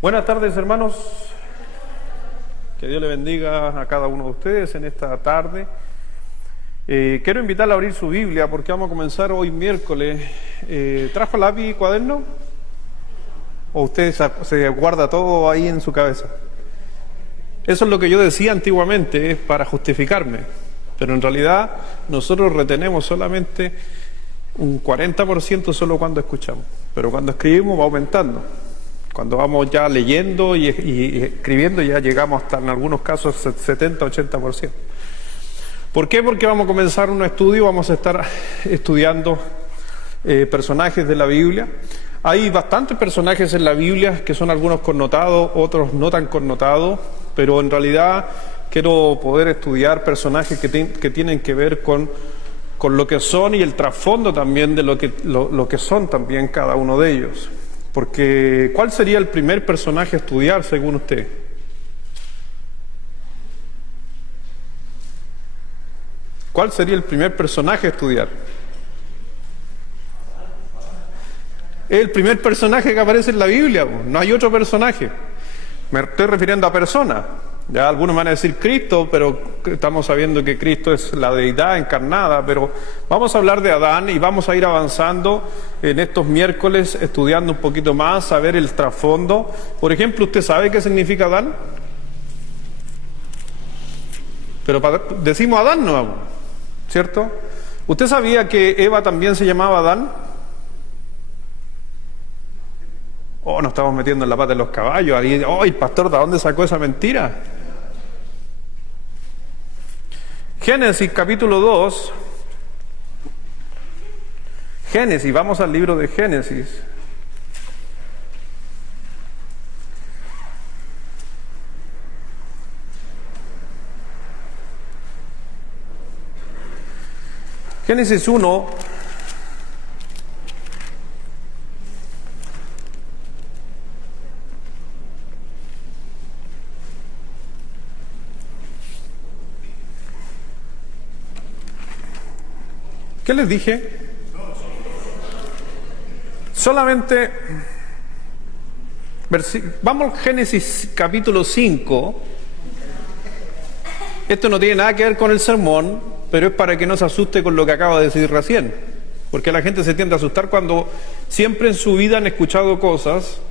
Buenas tardes, hermanos. Que Dios le bendiga a cada uno de ustedes en esta tarde. Quiero invitarle a abrir su Biblia porque vamos a comenzar hoy miércoles. ¿Trajo lápiz y cuaderno? ¿O usted se guarda todo ahí en su cabeza? Eso es lo que yo decía antiguamente, es para justificarme. Pero en realidad nosotros retenemos solamente un 40% solo cuando escuchamos. Pero cuando escribimos va aumentando. Cuando vamos ya leyendo y escribiendo ya llegamos hasta en algunos casos 70-80%. ¿Por qué? Porque vamos a comenzar un estudio, vamos a estar estudiando personajes de la Biblia. Hay bastantes personajes en la Biblia que son algunos connotados, otros no tan connotados, pero en realidad quiero poder estudiar personajes que tienen que ver con lo que son y el trasfondo también de lo que son también cada uno de ellos. Porque, ¿cuál sería el primer personaje a estudiar según usted? ¿Cuál sería el primer personaje a estudiar? Es el primer personaje que aparece en la Biblia, no hay otro personaje. Me estoy refiriendo a personas. Ya algunos van a decir Cristo, pero estamos sabiendo que Cristo es la deidad encarnada, pero vamos a hablar de Adán y vamos a ir avanzando en estos miércoles, estudiando un poquito más, a ver el trasfondo. Por ejemplo, ¿usted sabe qué significa Adán? Pero decimos Adán no, ¿cierto? ¿Usted sabía que Eva también se llamaba Adán? Oh, nos estamos metiendo en la pata de los caballos. ¡Ay, pastor, ¿de dónde sacó esa mentira? Génesis capítulo 2. Génesis, vamos al libro de Génesis. Génesis 1. ¿Qué les dije? Solamente, vamos al Génesis capítulo 5. Esto no tiene nada que ver con el sermón, pero es para que no se asuste con lo que acabo de decir recién. Porque la gente se tiende a asustar cuando siempre en su vida han escuchado cosas.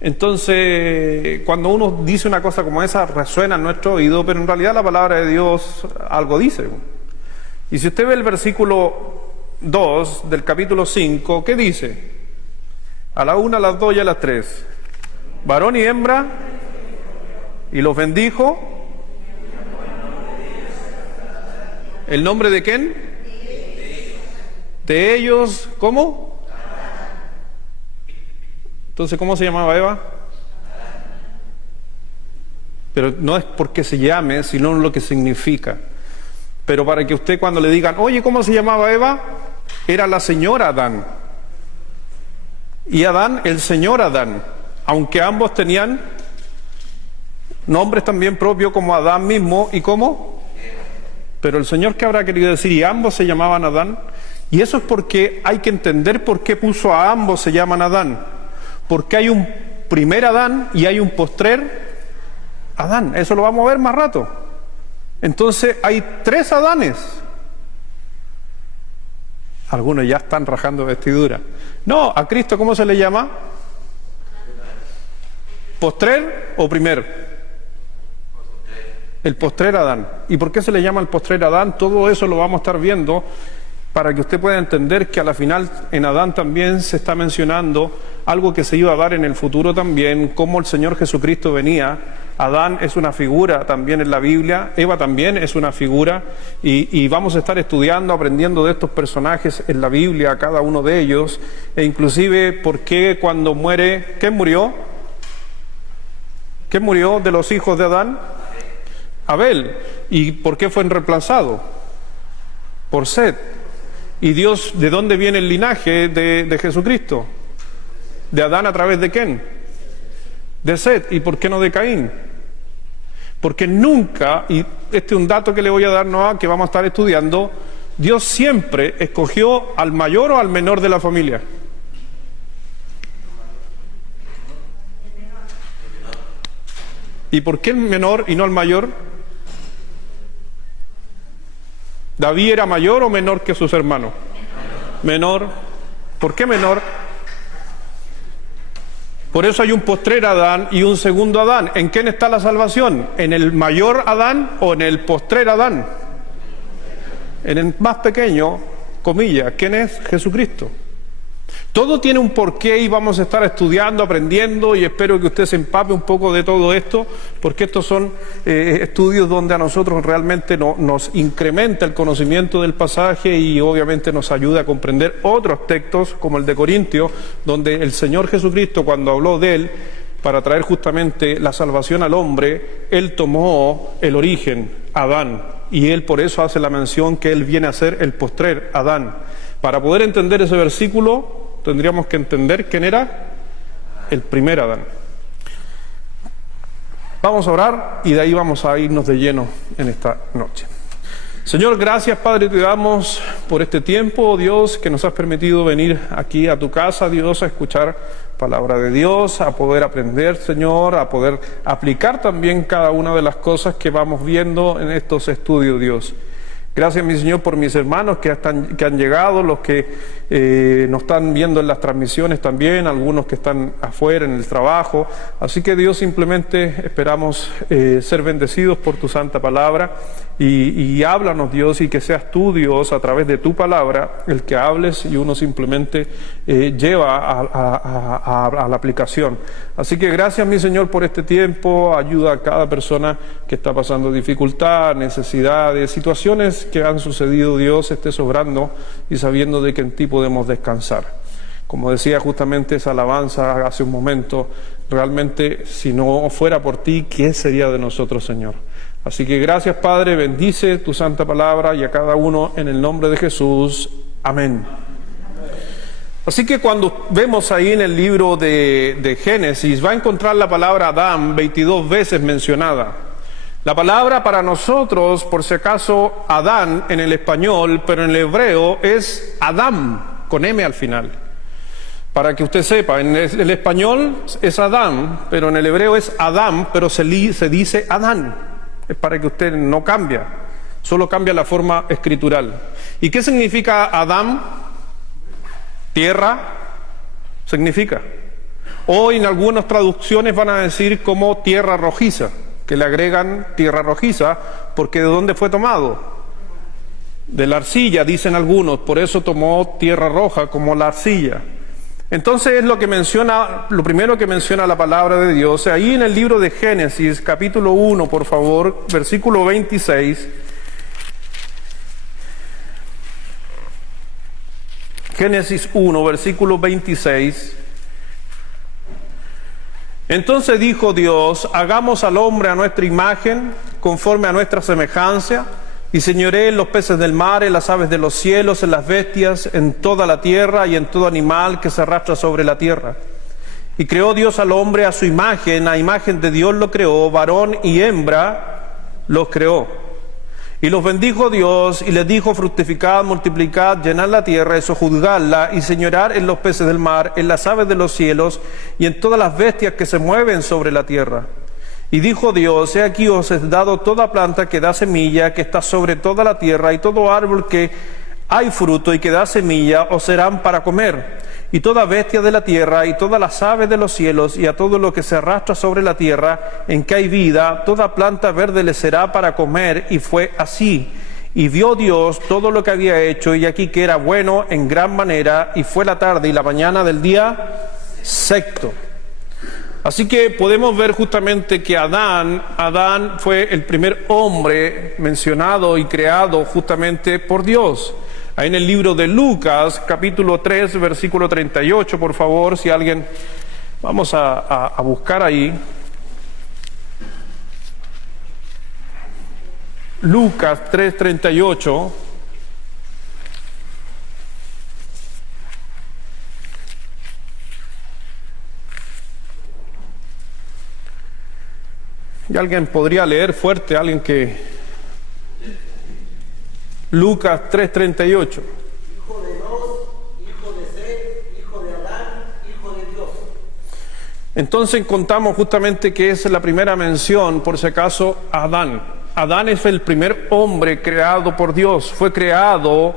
Entonces, cuando uno dice una cosa como esa, resuena en nuestro oído, pero en realidad la palabra de Dios algo dice. Y si usted ve el versículo 2 del capítulo 5, ¿qué dice? A la 1, a las 2 y a las 3. Varón y hembra, y los bendijo. ¿El nombre de quién? De ellos, ¿cómo? Entonces, ¿cómo se llamaba Eva? Pero no es porque se llame, sino lo que significa. Pero para que usted cuando le digan, oye, ¿cómo se llamaba Eva? Era la señora Adán. Y Adán, el señor Adán. Aunque ambos tenían nombres también propios como Adán mismo y como. Pero el Señor, ¿qué habrá querido decir? Y ambos se llamaban Adán. Y eso es porque hay que entender por qué puso a ambos se llaman Adán. Porque hay un primer Adán y hay un postrer Adán. Eso lo vamos a ver más rato. Entonces hay 3 Adanes. Algunos ya están rajando vestidura. No, a Cristo, ¿cómo se le llama? ¿Postrer o primer? El postrer Adán. ¿Y por qué se le llama el postrer Adán? Todo eso lo vamos a estar viendo para que usted pueda entender que a la final en Adán también se está mencionando algo que se iba a dar en el futuro también, cómo el Señor Jesucristo venía. Adán es una figura también en la Biblia, Eva también es una figura, y vamos a estar estudiando, aprendiendo de estos personajes en la Biblia, cada uno de ellos, e inclusive por qué cuando muere, ¿quién murió? ¿Quién murió de los hijos de Adán? Abel. ¿Y por qué fue reemplazado? Por Set. ¿Y Dios, de dónde viene el linaje de Jesucristo? ¿De Adán a través de quién? De Set. ¿Y por qué no de Caín? Porque nunca, y este es un dato que le voy a dar, Noah, que vamos a estar estudiando, Dios siempre escogió al mayor o al menor de la familia. ¿Y por qué el menor y no el mayor? ¿David era mayor o menor que sus hermanos? Menor. ¿Por qué menor? Por eso hay un postrer Adán y un segundo Adán. ¿En quién está la salvación? ¿En el mayor Adán o en el postrer Adán? En el más pequeño, comillas. ¿Quién es? Jesucristo. Todo tiene un porqué y vamos a estar estudiando, aprendiendo, y espero que usted se empape un poco de todo esto, porque estos son estudios donde a nosotros realmente nos incrementa el conocimiento del pasaje y obviamente nos ayuda a comprender otros textos como el de Corintios, donde el Señor Jesucristo, cuando habló de Él para traer justamente la salvación al hombre, Él tomó el origen, Adán, y Él por eso hace la mención que Él viene a ser el postrer Adán. Para poder entender ese versículo, tendríamos que entender quién era el primer Adán. Vamos a orar y de ahí vamos a irnos de lleno en esta noche. Señor, gracias Padre, te damos por este tiempo, Dios, que nos has permitido venir aquí a tu casa, Dios, a escuchar palabra de Dios, a poder aprender, Señor, a poder aplicar también cada una de las cosas que vamos viendo en estos estudios, Dios. Gracias, mi Señor, por mis hermanos que han llegado, los que nos están viendo en las transmisiones también, algunos que están afuera en el trabajo. Así que, Dios, simplemente esperamos ser bendecidos por tu santa palabra y háblanos, Dios, y que seas tú, Dios, a través de tu palabra, el que hables y uno simplemente lleva a la aplicación. Así que gracias, mi Señor, por este tiempo. Ayuda a cada persona que está pasando dificultad, necesidades, situaciones que han sucedido, Dios, esté sobrando y sabiendo de que en ti podemos descansar. Como decía justamente esa alabanza hace un momento, realmente si no fuera por ti, ¿qué sería de nosotros, Señor? Así que gracias, Padre, bendice tu santa palabra y a cada uno en el nombre de Jesús. Amén. Así que cuando vemos ahí en el libro de Génesis, va a encontrar la palabra Adán 22 veces mencionada. La palabra para nosotros, por si acaso, Adán en el español, pero en el hebreo es Adam, con M al final. Para que usted sepa, en el español es Adán, pero en el hebreo es Adam, pero se dice Adán. Es para que usted no cambia, solo cambia la forma escritural. ¿Y qué significa Adán? Tierra, significa. O en algunas traducciones van a decir como tierra rojiza, que le agregan tierra rojiza, porque ¿de dónde fue tomado? De la arcilla, dicen algunos, por eso tomó tierra roja como la arcilla. Entonces es lo primero que menciona la palabra de Dios. Ahí en el libro de Génesis, capítulo 1, por favor, versículo 26. Génesis 1, versículo 26. Entonces dijo Dios: hagamos al hombre a nuestra imagen, conforme a nuestra semejanza, y señoree en los peces del mar, en las aves de los cielos, en las bestias, en toda la tierra y en todo animal que se arrastra sobre la tierra. Y creó Dios al hombre a su imagen, a imagen de Dios lo creó, varón y hembra los creó. Y los bendijo Dios y les dijo: fructificad, multiplicad, llenad la tierra y sojuzgadla, y señorear en los peces del mar, en las aves de los cielos y en todas las bestias que se mueven sobre la tierra. Y dijo Dios: he aquí os he dado toda planta que da semilla, que está sobre toda la tierra, y todo árbol que hay fruto y que da semilla, os serán para comer. Y toda bestia de la tierra, y todas las aves de los cielos, y a todo lo que se arrastra sobre la tierra, en que hay vida, toda planta verde le será para comer. Y fue así. Y vio Dios todo lo que había hecho, y aquí que era bueno en gran manera, y fue la tarde y la mañana del día sexto. Así que podemos ver justamente que Adán fue el primer hombre mencionado y creado justamente por Dios. Ahí en el libro de Lucas, capítulo 3, versículo 38, por favor, si alguien, vamos a buscar ahí. Lucas 3, 38. ¿Y alguien podría leer fuerte? Alguien que... Lucas 3:38. Hijo de Nos, hijo de Set, hijo de Adán, hijo de Dios. Entonces encontramos justamente que es la primera mención, por si acaso, a Adán. Adán es el primer hombre creado por Dios. Fue creado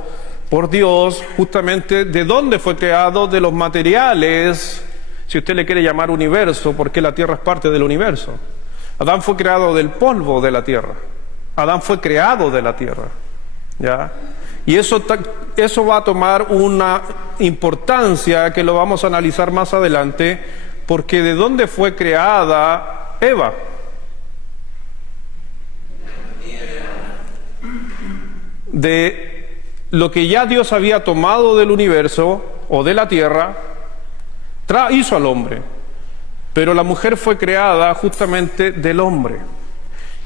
por Dios justamente. ¿De dónde fue creado? De los materiales, si usted le quiere llamar universo, porque la tierra es parte del universo. Adán fue creado del polvo de la tierra. Adán fue creado de la tierra, ¿ya? Y eso va a tomar una importancia que lo vamos a analizar más adelante, porque ¿de dónde fue creada Eva? De lo que ya Dios había tomado del universo o de la tierra, hizo al hombre. Pero la mujer fue creada justamente del hombre.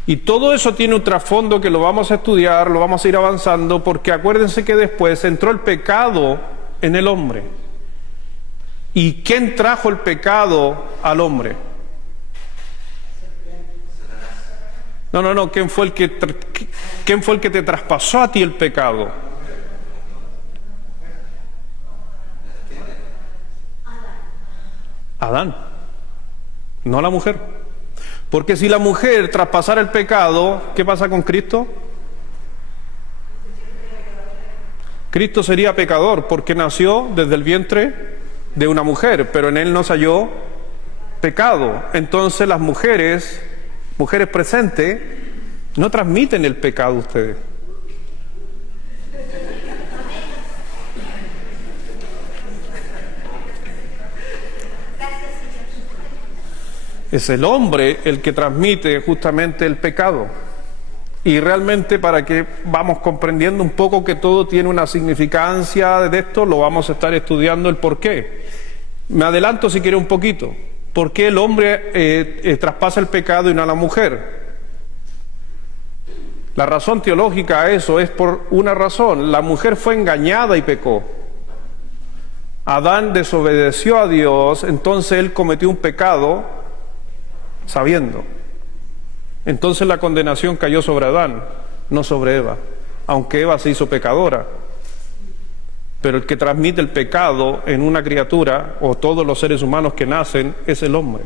Y todo eso tiene un trasfondo que lo vamos a estudiar, lo vamos a ir avanzando, porque acuérdense que después entró el pecado en el hombre. ¿Y quién trajo el pecado al hombre? No, ¿quién fue el que te traspasó a ti el pecado? Adán, no la mujer. Porque si la mujer traspasara el pecado, ¿qué pasa con Cristo? Cristo sería pecador porque nació desde el vientre de una mujer, pero en él no se halló pecado. Entonces las mujeres presentes, no transmiten el pecado a ustedes. Es el hombre el que transmite justamente el pecado. Y realmente, para que vamos comprendiendo un poco que todo tiene una significancia de esto, lo vamos a estar estudiando el por qué. Me adelanto si quiere un poquito. ¿Por qué el hombre traspasa el pecado y no a la mujer? La razón teológica a eso es por una razón. La mujer fue engañada y pecó. Adán desobedeció a Dios, entonces él cometió un pecado sabiendo. Entonces la condenación cayó sobre Adán, no sobre Eva, aunque Eva se hizo pecadora. Pero el que transmite el pecado en una criatura, o todos los seres humanos que nacen, es el hombre,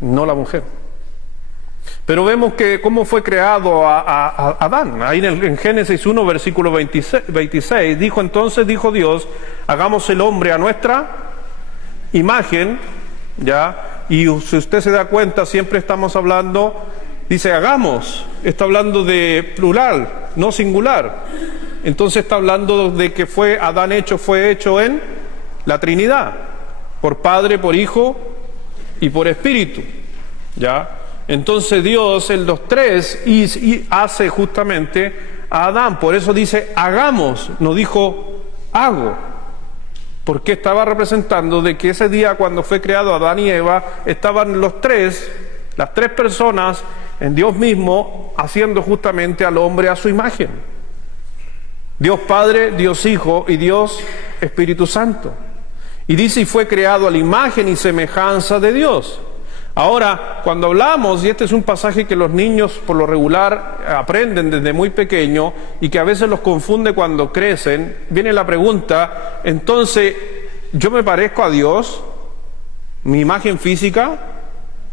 no la mujer. Pero vemos que cómo fue creado a Adán. Ahí en Génesis 1, versículo 26, dijo Dios, hagamos el hombre a nuestra imagen, ¿ya? Y si usted se da cuenta, siempre estamos hablando, dice hagamos, está hablando de plural, no singular. Entonces está hablando de que Adán fue hecho en la Trinidad, por Padre, por Hijo y por Espíritu, ¿ya? Entonces Dios, en los tres, y hace justamente a Adán. Por eso dice hagamos, no dijo hago. Porque estaba representando de que ese día, cuando fue creado Adán y Eva, estaban las tres personas en Dios mismo, haciendo justamente al hombre a su imagen. Dios Padre, Dios Hijo y Dios Espíritu Santo. Y dice, y fue creado a la imagen y semejanza de Dios. Ahora, cuando hablamos, y este es un pasaje que los niños por lo regular aprenden desde muy pequeño y que a veces los confunde cuando crecen, viene la pregunta, entonces, ¿yo me parezco a Dios? ¿Mi imagen física?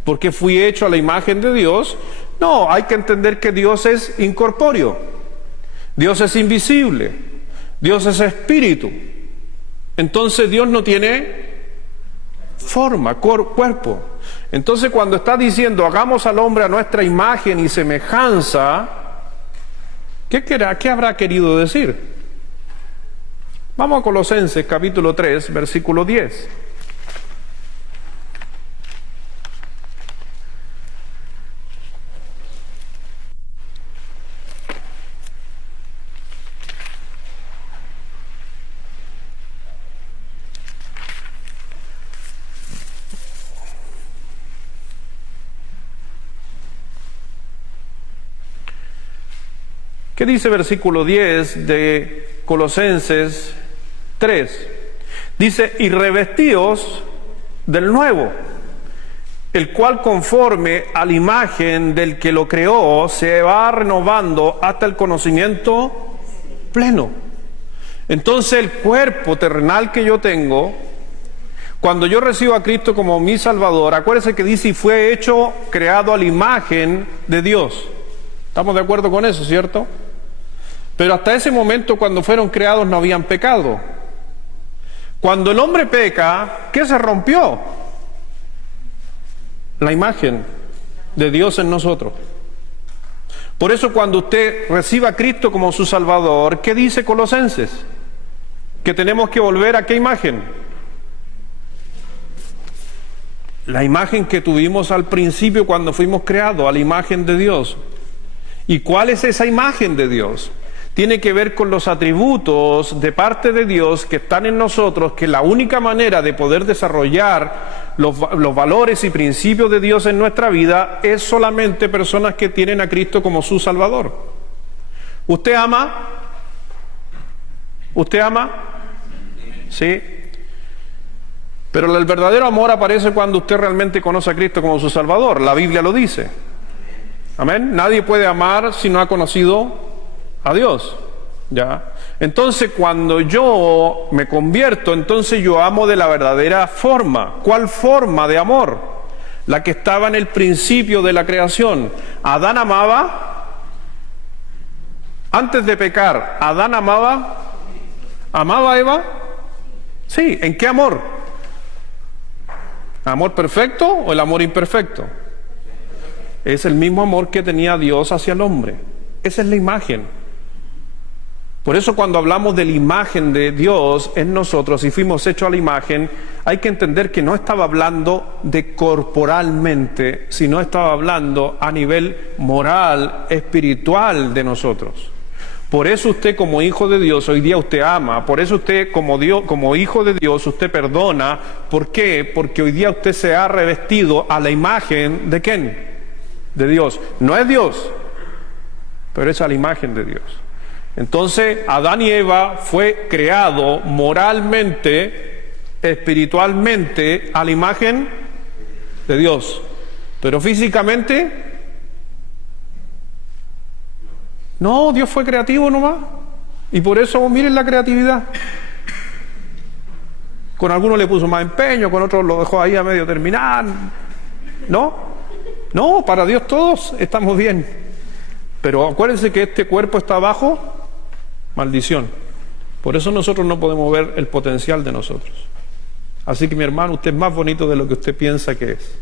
¿Porque fui hecho a la imagen de Dios? No, hay que entender que Dios es incorpóreo, Dios es invisible, Dios es espíritu. Entonces Dios no tiene forma, cuerpo. Entonces cuando está diciendo hagamos al hombre a nuestra imagen y semejanza, ¿qué habrá querido decir? Vamos a Colosenses capítulo 3, versículo 10. ¿Qué dice versículo 10 de Colosenses 3? Dice, y revestíos del nuevo, el cual conforme a la imagen del que lo creó, se va renovando hasta el conocimiento pleno. Entonces el cuerpo terrenal que yo tengo, Cuando yo recibo a Cristo como mi Salvador, acuérdese que dice, y fue hecho, creado a la imagen de Dios. ¿Estamos de acuerdo con eso, cierto? Pero hasta ese momento, cuando fueron creados, no habían pecado. Cuando el hombre peca, ¿qué se rompió? La imagen de Dios en nosotros. Por eso cuando usted reciba a Cristo como su Salvador, ¿qué dice Colosenses? Que tenemos que volver a ¿qué imagen? La imagen que tuvimos al principio cuando fuimos creados, a la imagen de Dios. ¿Y cuál es esa imagen de Dios? Tiene que ver con los atributos de parte de Dios que están en nosotros, que la única manera de poder desarrollar los valores y principios de Dios en nuestra vida es solamente personas que tienen a Cristo como su Salvador. ¿Usted ama? ¿Usted ama? Sí. Pero el verdadero amor aparece cuando usted realmente conoce a Cristo como su Salvador. La Biblia lo dice. Amén. Nadie puede amar si no ha conocido a Dios. ¿Ya? Entonces, cuando yo me convierto, entonces yo amo de la verdadera forma. ¿Cuál forma de amor? La que estaba en el principio de la creación. Adán amaba, antes de pecar, Adán amaba a Eva. Sí, ¿en qué amor? ¿Amor perfecto o el amor imperfecto? Es el mismo amor que tenía Dios hacia el hombre. Esa es la imagen. Por eso cuando hablamos de la imagen de Dios en nosotros y fuimos hechos a la imagen, hay que entender que no estaba hablando de corporalmente, sino estaba hablando a nivel moral, espiritual de nosotros. Por eso usted como hijo de Dios, hoy día usted ama. Por eso usted como hijo de Dios, usted perdona. ¿Por qué? Porque hoy día usted se ha revestido a la imagen ¿de quién? De Dios. No es Dios, pero es a la imagen de Dios. Entonces, Adán y Eva fue creado moralmente, espiritualmente, a la imagen de Dios. Pero físicamente, no, Dios fue creativo nomás. Y por eso, miren la creatividad. Con algunos le puso más empeño, con otros lo dejó ahí a medio terminar. No, para Dios todos estamos bien. Pero acuérdense que este cuerpo está bajo maldición. Por eso nosotros no podemos ver el potencial de nosotros. Así que mi hermano, usted es más bonito de lo que usted piensa que es.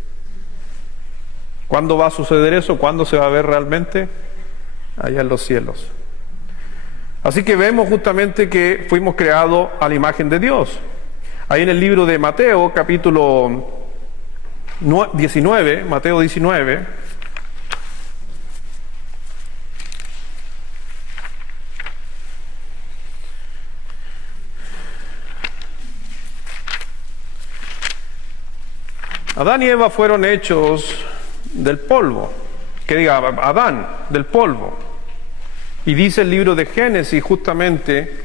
¿Cuándo va a suceder eso? ¿Cuándo se va a ver realmente? Allá en los cielos. Así que vemos justamente que fuimos creados a la imagen de Dios. Ahí en el libro de Mateo, capítulo 19, Mateo 19, Adán y Eva fueron hechos del polvo, que diga Adán, del polvo. Y dice el libro de Génesis justamente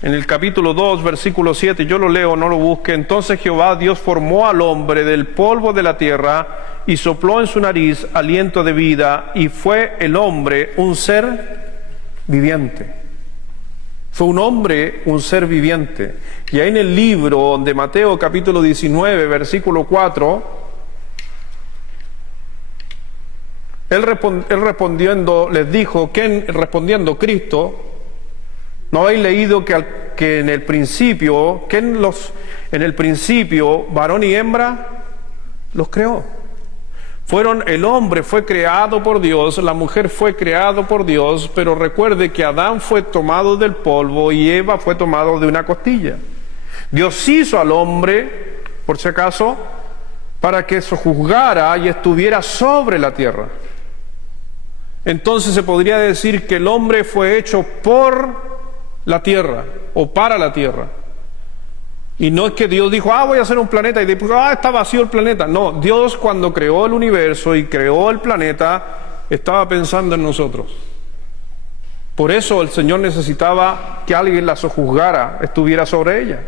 en el capítulo 2, versículo 7, yo lo leo, no lo busque. Entonces Jehová Dios formó al hombre del polvo de la tierra y sopló en su nariz aliento de vida, y fue el hombre un ser viviente. Fue un hombre, un ser viviente. Y ahí en el libro de Mateo capítulo 19, versículo 4, él respondiendo, les dijo, respondiendo Cristo, ¿no habéis leído que en el principio, en el principio, varón y hembra, los creó? El hombre fue creado por Dios, la mujer fue creado por Dios, pero recuerde que Adán fue tomado del polvo y Eva fue tomado de una costilla. Dios hizo al hombre, por si acaso, para que sojuzgara y estuviera sobre la tierra. Entonces se podría decir que el hombre fue hecho por la tierra o para la tierra. Y no es que Dios dijo, voy a hacer un planeta y después, está vacío el planeta. No, Dios cuando creó el universo y creó el planeta, estaba pensando en nosotros. Por eso el Señor necesitaba que alguien la sojuzgara, estuviera sobre ella.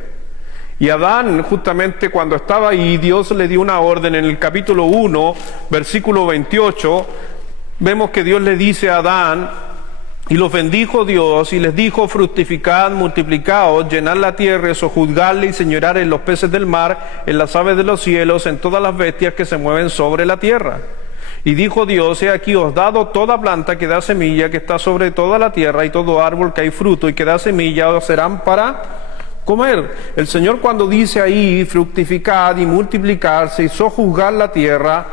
Y Adán, justamente cuando estaba ahí, Dios le dio una orden en el capítulo 1, versículo 28, vemos que Dios le dice a Adán, Y los bendijo Dios y les dijo: fructificad, multiplicaos, llenad la tierra, sojuzgadla y señoread en los peces del mar, en las aves de los cielos, en todas las bestias que se mueven sobre la tierra. Y dijo Dios: he aquí os dado toda planta que da semilla, que está sobre toda la tierra, y todo árbol que hay fruto y que da semilla, os serán para comer. El Señor, cuando dice ahí fructificad y multiplicarse y sojuzgar la tierra,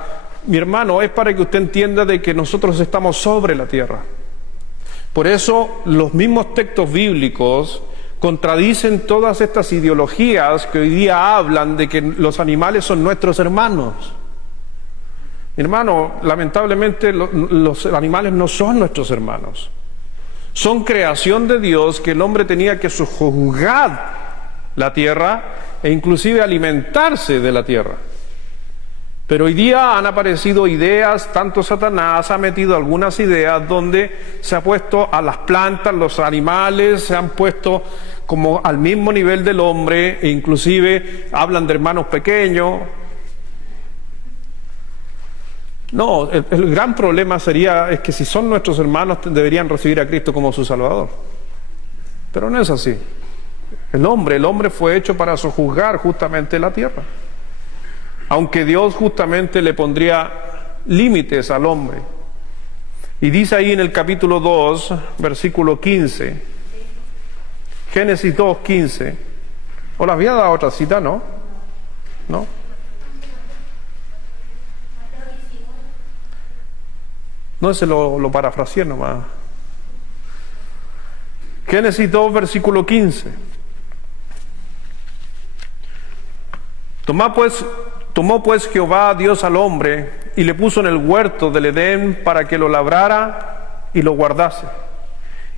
mi hermano, es para que usted entienda de que nosotros estamos sobre la tierra. Por eso los mismos textos bíblicos contradicen todas estas ideologías que hoy día hablan de que los animales son nuestros hermanos. Mi hermano, lamentablemente los animales no son nuestros hermanos. Son creación de Dios, que el hombre tenía que sojuzgar la tierra e inclusive alimentarse de la tierra. Pero hoy día han aparecido ideas, tanto Satanás ha metido algunas ideas donde se ha puesto a las plantas, los animales, se han puesto como al mismo nivel del hombre, e inclusive hablan de hermanos pequeños. No, el gran problema es que si son nuestros hermanos deberían recibir a Cristo como su Salvador. Pero no es así. El hombre fue hecho para sojuzgar justamente la tierra. Aunque Dios justamente le pondría límites al hombre. Y dice ahí en el capítulo 2, versículo 15, Génesis 2, 15. ¿O les había dado otra cita, no? ¿No? No, ese lo parafraseé nomás. Génesis 2, versículo 15. Tomó pues Jehová Dios al hombre y le puso en el huerto del Edén para que lo labrara y lo guardase.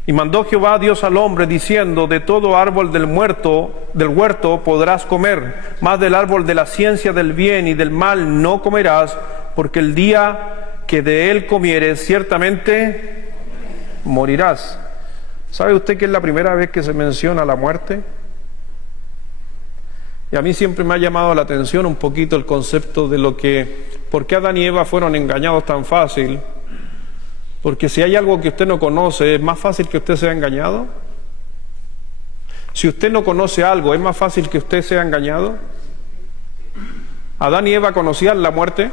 Y mandó Jehová Dios al hombre diciendo: de todo árbol del huerto podrás comer, mas del árbol de la ciencia del bien y del mal no comerás, porque el día que de él comieres ciertamente morirás. ¿Sabe usted que es la primera vez que se menciona la muerte? Y a mí siempre me ha llamado la atención un poquito el concepto de ¿por qué Adán y Eva fueron engañados tan fácil? Porque si hay algo que usted no conoce, ¿es más fácil que usted sea engañado? Si usted no conoce algo, ¿es más fácil que usted sea engañado? Adán y Eva conocían la muerte.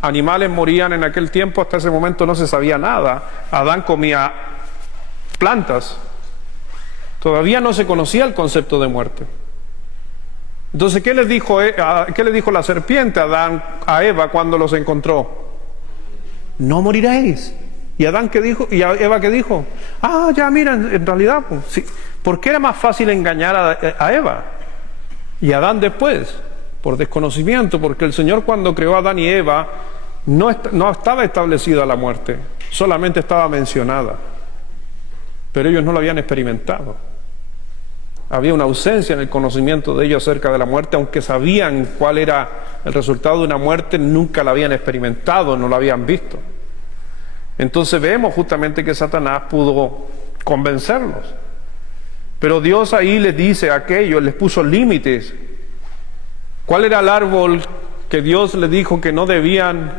Animales morían en aquel tiempo, hasta ese momento no se sabía nada. Adán comía plantas. Todavía no se conocía el concepto de muerte. Entonces, ¿qué le dijo la serpiente a Eva cuando los encontró? No moriréis. ¿Y Adán qué dijo? ¿Y Eva qué dijo? Ya mira, en realidad, pues, sí. ¿Por qué era más fácil engañar a Eva? Y Adán después, por desconocimiento, porque el Señor, cuando creó a Adán y Eva, no estaba establecida la muerte, solamente estaba mencionada. Pero ellos no lo habían experimentado. Había una ausencia en el conocimiento de ellos acerca de la muerte, aunque sabían cuál era el resultado de una muerte, nunca la habían experimentado, no la habían visto. Entonces vemos justamente que Satanás pudo convencerlos. Pero Dios ahí les dice a aquellos, les puso límites. ¿Cuál era el árbol que Dios les dijo que no debían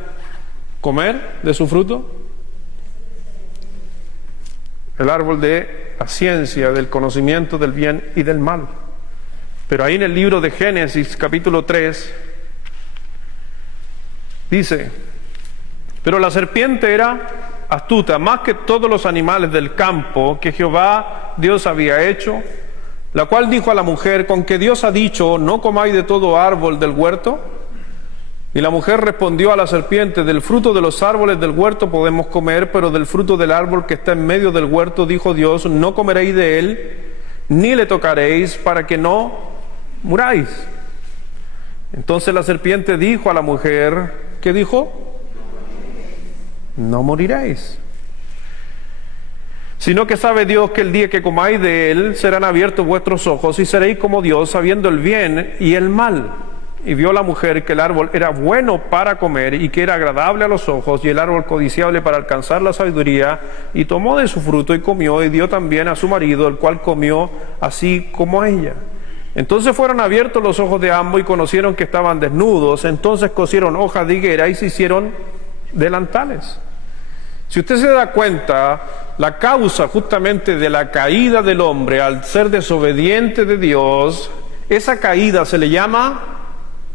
comer de su fruto? El árbol de la ciencia, del conocimiento del bien y del mal. Pero ahí en el libro de Génesis, capítulo 3, dice: pero la serpiente era astuta, más que todos los animales del campo que Jehová Dios había hecho, la cual dijo a la mujer: ¿con que Dios ha dicho, no comáis de todo árbol del huerto? Y la mujer respondió a la serpiente: del fruto de los árboles del huerto podemos comer, pero del fruto del árbol que está en medio del huerto, dijo Dios, no comeréis de él, ni le tocaréis, para que no muráis. Entonces la serpiente dijo a la mujer, ¿qué dijo? No moriréis. Sino que sabe Dios que el día que comáis de él, serán abiertos vuestros ojos, y seréis como Dios, sabiendo el bien y el mal. Y vio la mujer que el árbol era bueno para comer y que era agradable a los ojos, y el árbol codiciable para alcanzar la sabiduría, y tomó de su fruto y comió, y dio también a su marido, el cual comió así como ella. Entonces fueron abiertos los ojos de ambos y conocieron que estaban desnudos. Entonces cosieron hojas de higuera y se hicieron delantales. Si usted se da cuenta, la causa justamente de la caída del hombre al ser desobediente de Dios, esa caída se le llama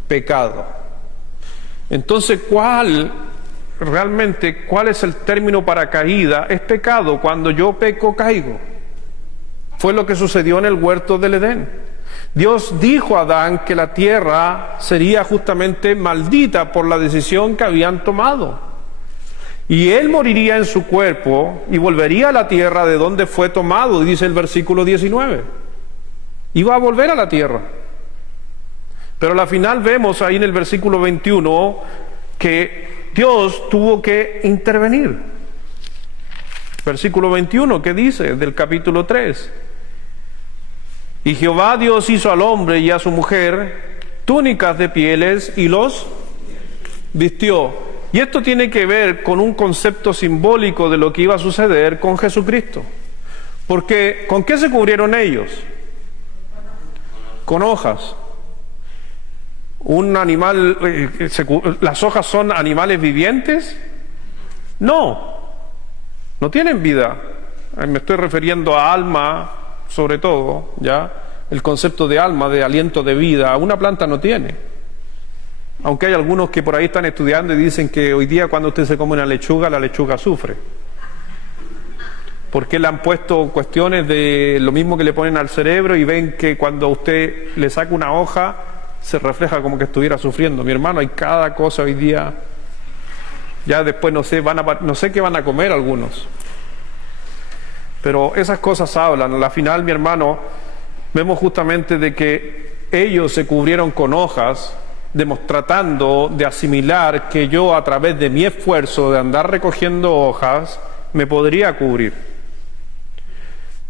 pecado. Entonces, ¿cuál es el término para caída? Es pecado. Cuando yo peco, caigo. Fue lo que sucedió en el huerto del Edén. Dios dijo a Adán que la tierra sería justamente maldita por la decisión que habían tomado. Y él moriría en su cuerpo y volvería a la tierra de donde fue tomado, dice el versículo 19. Iba a volver a la tierra. Pero al final vemos ahí en el versículo 21 que Dios tuvo que intervenir. Versículo 21, ¿qué dice? Del capítulo 3. Y Jehová Dios hizo al hombre y a su mujer túnicas de pieles y los vistió. Y esto tiene que ver con un concepto simbólico de lo que iba a suceder con Jesucristo. Porque, ¿con qué se cubrieron ellos? Con hojas. ¿Un animal, las hojas son animales vivientes? No tienen vida. Me estoy refiriendo a alma, sobre todo, ¿ya? El concepto de alma, de aliento de vida, una planta no tiene. Aunque hay algunos que por ahí están estudiando y dicen que hoy día cuando usted se come una lechuga, la lechuga sufre. Porque le han puesto cuestiones de lo mismo que le ponen al cerebro y ven que cuando usted le saca una hoja, se refleja como que estuviera sufriendo. Mi hermano, hay cada cosa hoy día. Ya después no sé qué van a comer algunos. Pero esas cosas hablan. A la final, mi hermano, vemos justamente de que ellos se cubrieron con hojas, tratando de asimilar que yo a través de mi esfuerzo de andar recogiendo hojas me podría cubrir.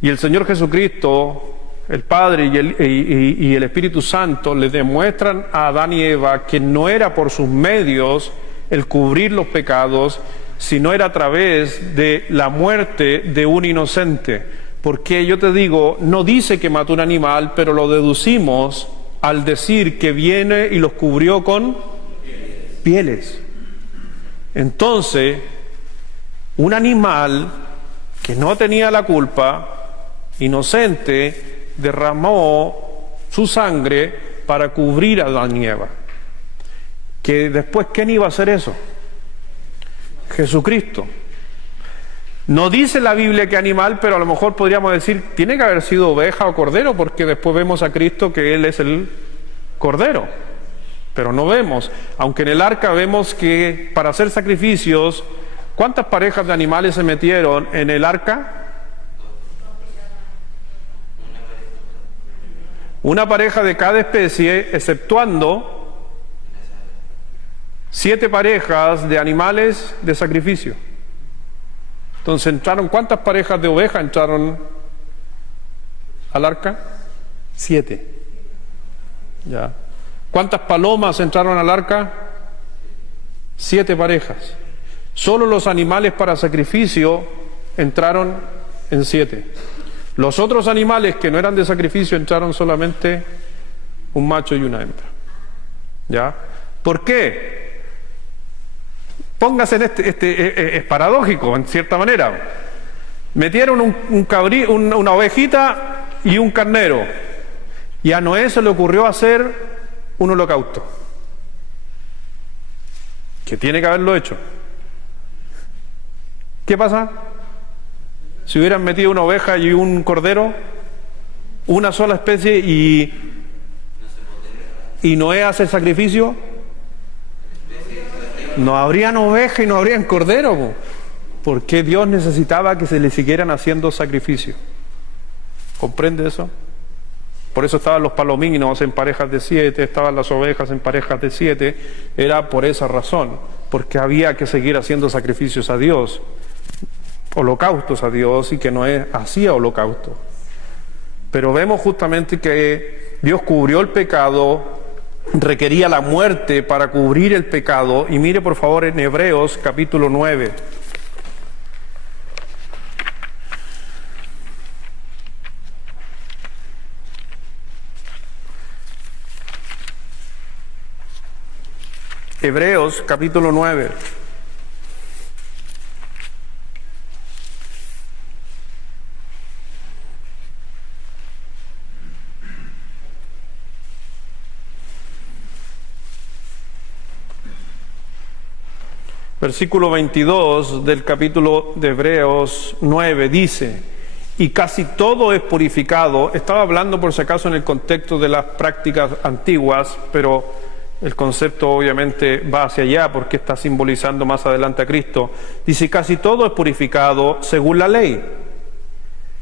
Y el Señor Jesucristo, el Padre y el Espíritu Santo le demuestran a Adán y Eva que no era por sus medios el cubrir los pecados, sino era a través de la muerte de un inocente. Porque yo te digo, no dice que mató un animal, pero lo deducimos al decir que viene y los cubrió con pieles. Entonces, un animal que no tenía la culpa, inocente, derramó su sangre para cubrir a Adán y Eva. Que después, ¿quién iba a hacer eso? Jesucristo. No dice la Biblia que animal, pero a lo mejor podríamos decir, tiene que haber sido oveja o cordero, porque después vemos a Cristo que Él es el cordero. Pero no vemos, aunque en el arca vemos que para hacer sacrificios, ¿cuántas parejas de animales se metieron en el arca? Una pareja de cada especie, exceptuando 7 parejas de animales de sacrificio. Entonces entraron, ¿cuántas parejas de ovejas entraron al arca? 7. Ya. ¿Cuántas palomas entraron al arca? 7 parejas. Solo los animales para sacrificio entraron en 7. Los otros animales que no eran de sacrificio entraron solamente un macho y una hembra. ¿Ya? ¿Por qué? Póngase en es paradójico en cierta manera. Metieron una ovejita y un carnero, y a Noé se le ocurrió hacer un holocausto, que tiene que haberlo hecho. ¿Qué pasa? Si hubieran metido una oveja y un cordero, una sola especie, y Noé hace el sacrificio, no habrían oveja y no habrían cordero, porque Dios necesitaba que se le siguieran haciendo sacrificios. ¿Comprende eso? Por eso estaban los palominos en parejas de 7, estaban las ovejas en parejas de 7, era por esa razón, porque había que seguir haciendo sacrificios a Dios, holocaustos a Dios, y que Noé hacía holocausto. Pero vemos justamente que Dios cubrió el pecado, requería la muerte para cubrir el pecado. Y mire por favor en Hebreos capítulo 9. Hebreos capítulo 9. Versículo 22 del capítulo de Hebreos 9 dice: y casi todo es purificado. Estaba hablando por si acaso en el contexto de las prácticas antiguas, pero el concepto obviamente va hacia allá porque está simbolizando más adelante a Cristo. Dice: casi todo es purificado según la ley.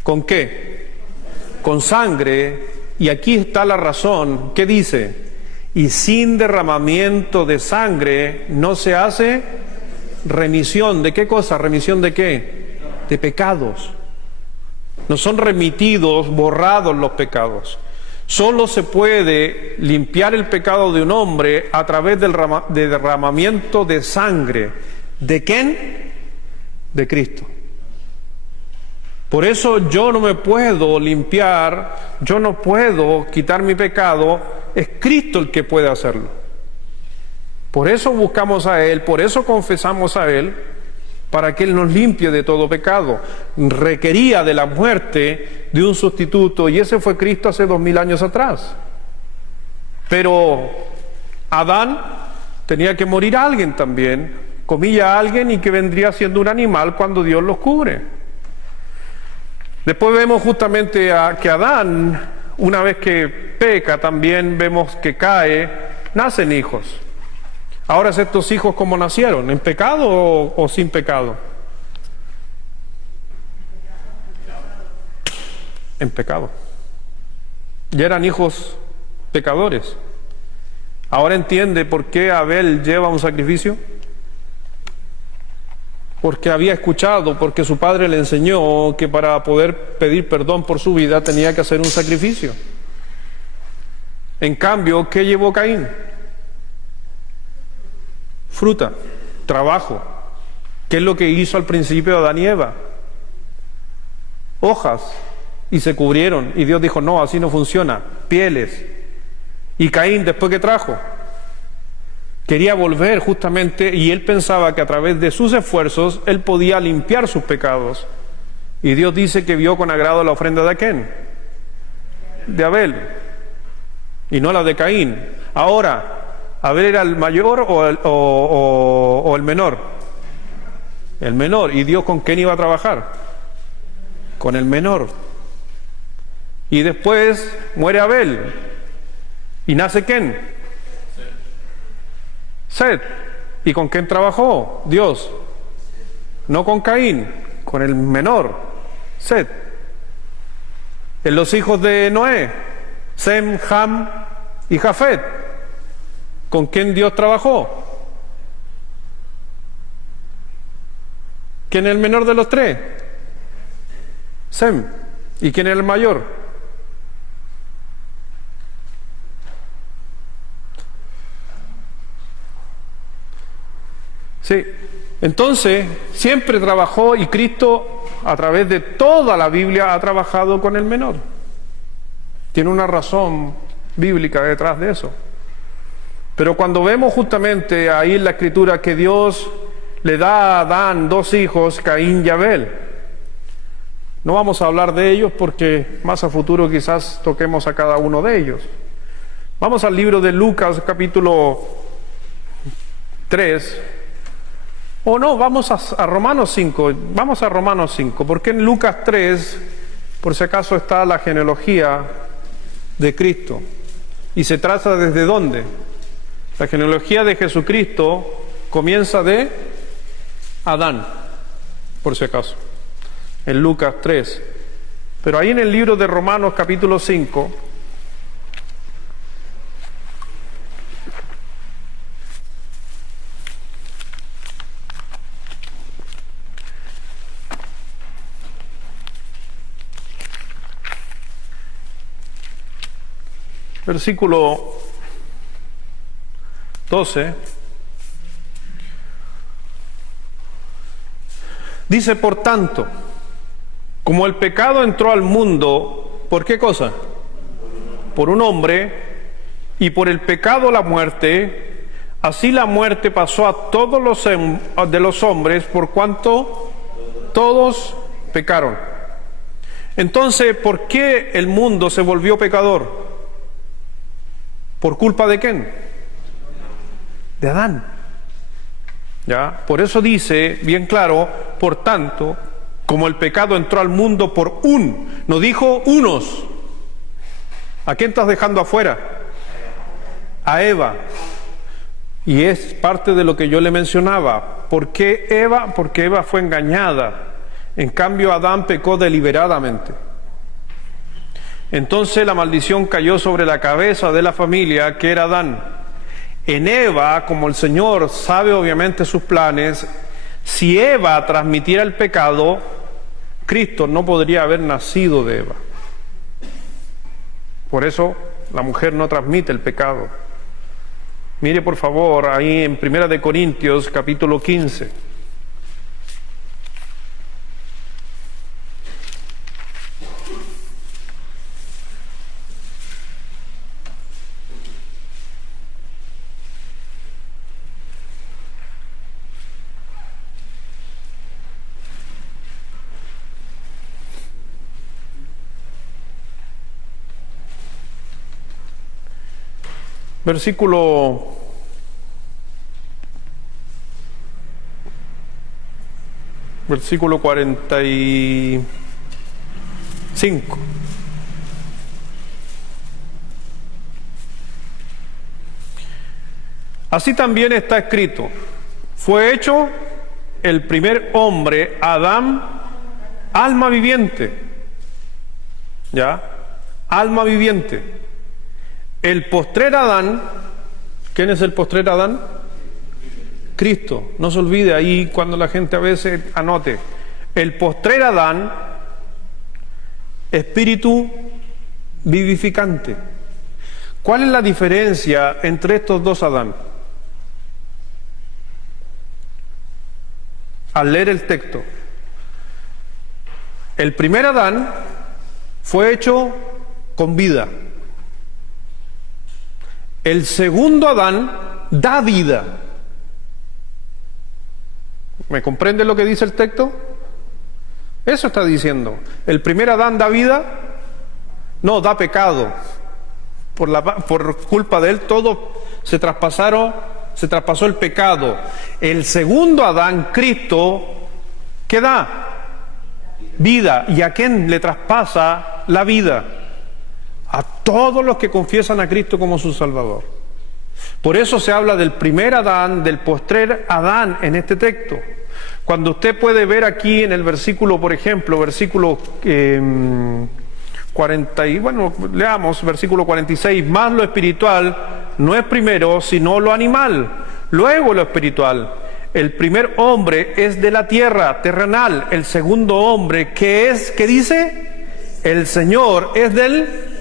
¿Con qué? Con sangre. Y aquí está la razón. ¿Qué dice? Y sin derramamiento de sangre no se hace remisión. ¿De qué cosa? ¿Remisión de qué? De pecados. No son remitidos, borrados los pecados. Solo se puede limpiar el pecado de un hombre a través del derramamiento de sangre. ¿De quién? De Cristo. Por eso yo no me puedo limpiar, yo no puedo quitar mi pecado, es Cristo el que puede hacerlo. Por eso buscamos a Él, por eso confesamos a Él, para que Él nos limpie de todo pecado. Requería de la muerte de un sustituto, y ese fue Cristo hace 2000 años atrás. Pero Adán tenía que morir a alguien también, comía a alguien, y que vendría siendo un animal cuando Dios los cubre. Después vemos justamente que Adán, una vez que peca, también vemos que cae, nacen hijos. Ahora, ¿estos hijos cómo nacieron? ¿En pecado o sin pecado? En pecado. Ya eran hijos pecadores. ¿Ahora entiende por qué Abel lleva un sacrificio? Porque había escuchado, porque su padre le enseñó que para poder pedir perdón por su vida tenía que hacer un sacrificio. En cambio, ¿qué llevó Caín? Fruta, trabajo. ¿Qué es lo que hizo al principio Adán y Eva? Hojas, y se cubrieron, y Dios dijo: no, así no funciona, pieles. Y Caín, después que trajo, quería volver justamente, y él pensaba que a través de sus esfuerzos él podía limpiar sus pecados. Y Dios dice que vio con agrado la ofrenda de ¿quién? De Abel, y no la de Caín. Ahora, ¿Abel era el mayor o el menor? El menor. ¿Y Dios con quién iba a trabajar? Con el menor. Y después muere Abel. ¿Y nace quién? Set. ¿Y con quién trabajó? Dios. No con Caín, con el menor, Set. En los hijos de Noé, Sem, Ham y Jafet, ¿con quién Dios trabajó? ¿Quién es el menor de los tres? Sem. ¿Y quién es el mayor? Sí. Entonces, siempre trabajó, y Cristo a través de toda la Biblia ha trabajado con el menor. Tiene una razón bíblica detrás de eso. Pero cuando vemos justamente ahí en la Escritura que Dios le da a Adán 2 hijos, Caín y Abel, no vamos a hablar de ellos porque más a futuro quizás toquemos a cada uno de ellos. Vamos al libro de Lucas, capítulo 3. O no, vamos a Romanos 5. Vamos a Romanos 5, porque en Lucas 3, por si acaso, está la genealogía de Cristo. ¿Y se trata desde dónde? La genealogía de Jesucristo comienza de Adán, por si acaso, en Lucas 3. Pero ahí en el libro de Romanos capítulo 5, versículo 12, dice: por tanto, como el pecado entró al mundo, ¿por qué cosa? Por un hombre, y por el pecado la muerte, así la muerte pasó a todos los hombres, por cuanto todos pecaron. Entonces, ¿por qué el mundo se volvió pecador? ¿Por culpa de quién? De Adán. ¿Ya? Por eso dice bien claro, por tanto, como el pecado entró al mundo por no dijo unos. ¿A quién estás dejando afuera? A Eva. Y es parte de lo que yo le mencionaba. ¿Por qué Eva? Porque Eva fue engañada. En cambio, Adán pecó deliberadamente. Entonces la maldición cayó sobre la cabeza de la familia, que era Adán. En Eva, como el Señor sabe obviamente sus planes, si Eva transmitiera el pecado, Cristo no podría haber nacido de Eva. Por eso la mujer no transmite el pecado. Mire por favor ahí en 1 Corintios capítulo 15. Versículo 45. Así también está escrito: fue hecho el primer hombre, Adán, alma viviente. ¿Ya? Alma viviente. El postrer Adán, ¿quién es el postrer Adán? Cristo. No se olvide ahí cuando la gente a veces anote. El postrer Adán, espíritu vivificante. ¿Cuál es la diferencia entre estos dos Adán? Al leer el texto, el primer Adán fue hecho con vida. El segundo Adán da vida. ¿Me comprende lo que dice el texto? Eso está diciendo. El primer Adán da vida, no, da pecado. Por culpa de él todo se traspasó el pecado. El segundo Adán, Cristo, ¿qué da? Vida. ¿Y a quién le traspasa la vida? A todos los que confiesan a Cristo como su Salvador. Por eso se habla del primer Adán, del postrer Adán en este texto. Cuando usted puede ver aquí en el versículo, por ejemplo, versículo 40, leamos versículo 46, más lo espiritual no es primero, sino lo animal, luego lo espiritual. El primer hombre es de la tierra, terrenal. El segundo hombre, ¿qué es? ¿Qué dice? El Señor es del...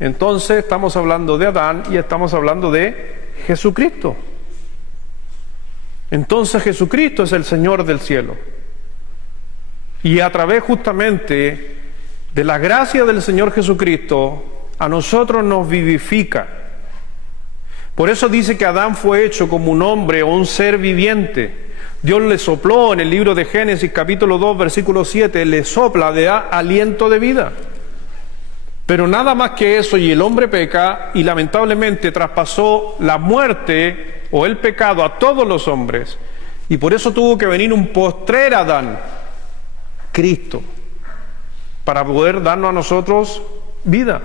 Entonces estamos hablando de Adán y estamos hablando de Jesucristo. Entonces Jesucristo es el Señor del cielo. Y a través justamente de la gracia del Señor Jesucristo, a nosotros nos vivifica. Por eso dice que Adán fue hecho como un hombre o un ser viviente. Dios le sopló en el libro de Génesis capítulo 2 versículo 7, le sopla de aliento de vida. Pero nada más que eso, y el hombre peca y lamentablemente traspasó la muerte o el pecado a todos los hombres. Y por eso tuvo que venir un postrer Adán, Cristo, para poder darnos a nosotros vida.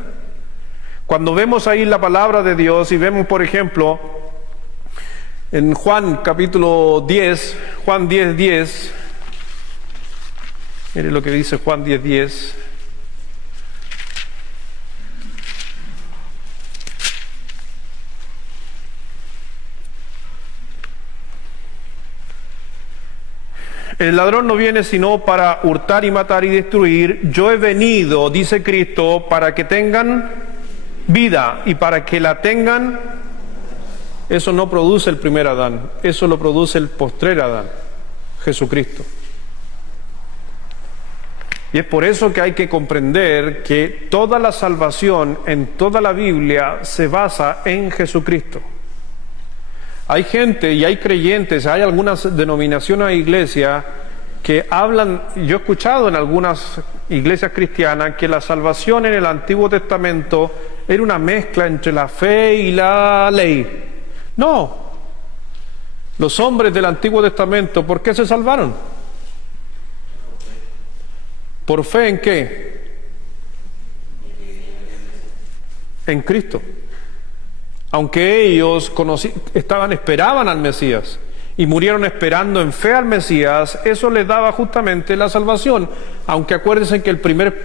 Cuando vemos ahí la palabra de Dios y vemos, por ejemplo, en Juan capítulo 10, Juan 10:10, mire lo que dice Juan 10:10. El ladrón no viene sino para hurtar y matar y destruir. Yo he venido, dice Cristo, para que tengan vida y para que la tengan. Eso no produce el primer Adán, eso lo produce el postrer Adán, Jesucristo. Y es por eso que hay que comprender que toda la salvación en toda la Biblia se basa en Jesucristo. Hay gente y hay creyentes, hay algunas denominaciones de iglesia que hablan, yo he escuchado en algunas iglesias cristianas que la salvación en el Antiguo Testamento era una mezcla entre la fe y la ley. No, Los hombres del Antiguo Testamento, ¿por qué se salvaron? ¿Por fe en qué? En Cristo. Aunque ellos esperaban al Mesías y murieron esperando en fe al Mesías, eso les daba justamente la salvación. Aunque acuérdense que en el primer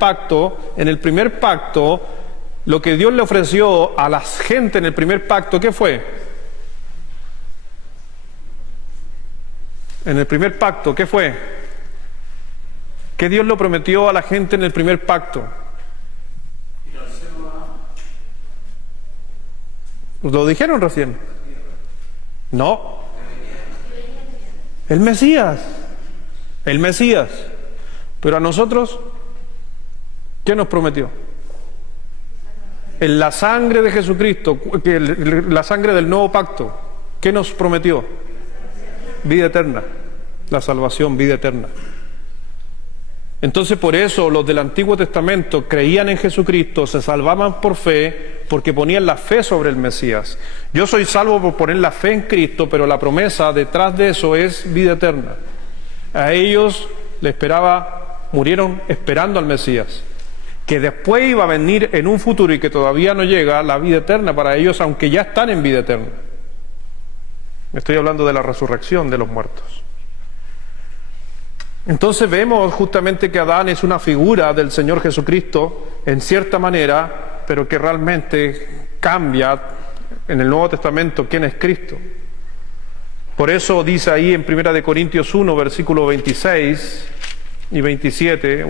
pacto, lo que Dios le ofreció a la gente en el primer pacto, ¿qué fue? En el primer pacto, ¿qué fue? ¿Qué Dios le prometió a la gente en el primer pacto? ¿Lo dijeron recién? No. El Mesías. El Mesías. Pero a nosotros, ¿qué nos prometió? En la sangre de Jesucristo, la sangre del nuevo pacto, ¿qué nos prometió? Vida eterna. La salvación, vida eterna. Entonces por eso los del Antiguo Testamento creían en Jesucristo, se salvaban por fe, porque ponían la fe sobre el Mesías. Yo soy salvo por poner la fe en Cristo, pero la promesa detrás de eso es vida eterna. A ellos murieron esperando al Mesías, que después iba a venir en un futuro y que todavía no llega, la vida eterna para ellos, aunque ya están en vida eterna. Estoy hablando de la resurrección de los muertos. Entonces vemos justamente que Adán es una figura del Señor Jesucristo en cierta manera, pero que realmente cambia en el Nuevo Testamento quién es Cristo. Por eso dice ahí en 1 Corintios 1, versículo 26 y 27,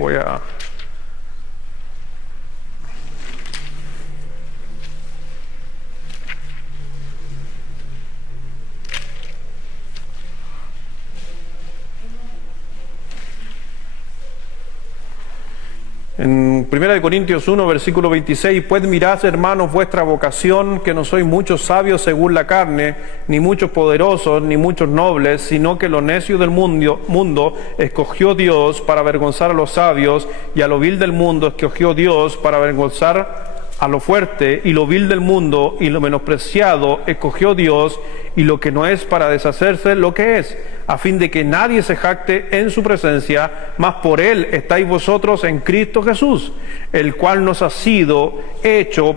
En 1 Corintios 1, versículo 26, pues mirad, hermanos, vuestra vocación, que no sois muchos sabios según la carne, ni muchos poderosos, ni muchos nobles, sino que lo necio del mundo escogió Dios para avergonzar a los sabios, y a lo vil del mundo escogió Dios para avergonzar a lo fuerte, y lo vil del mundo y lo menospreciado escogió Dios, y lo que no es para deshacerse lo que es, a fin de que nadie se jacte en su presencia, mas por él estáis vosotros en Cristo Jesús, el cual nos ha sido hecho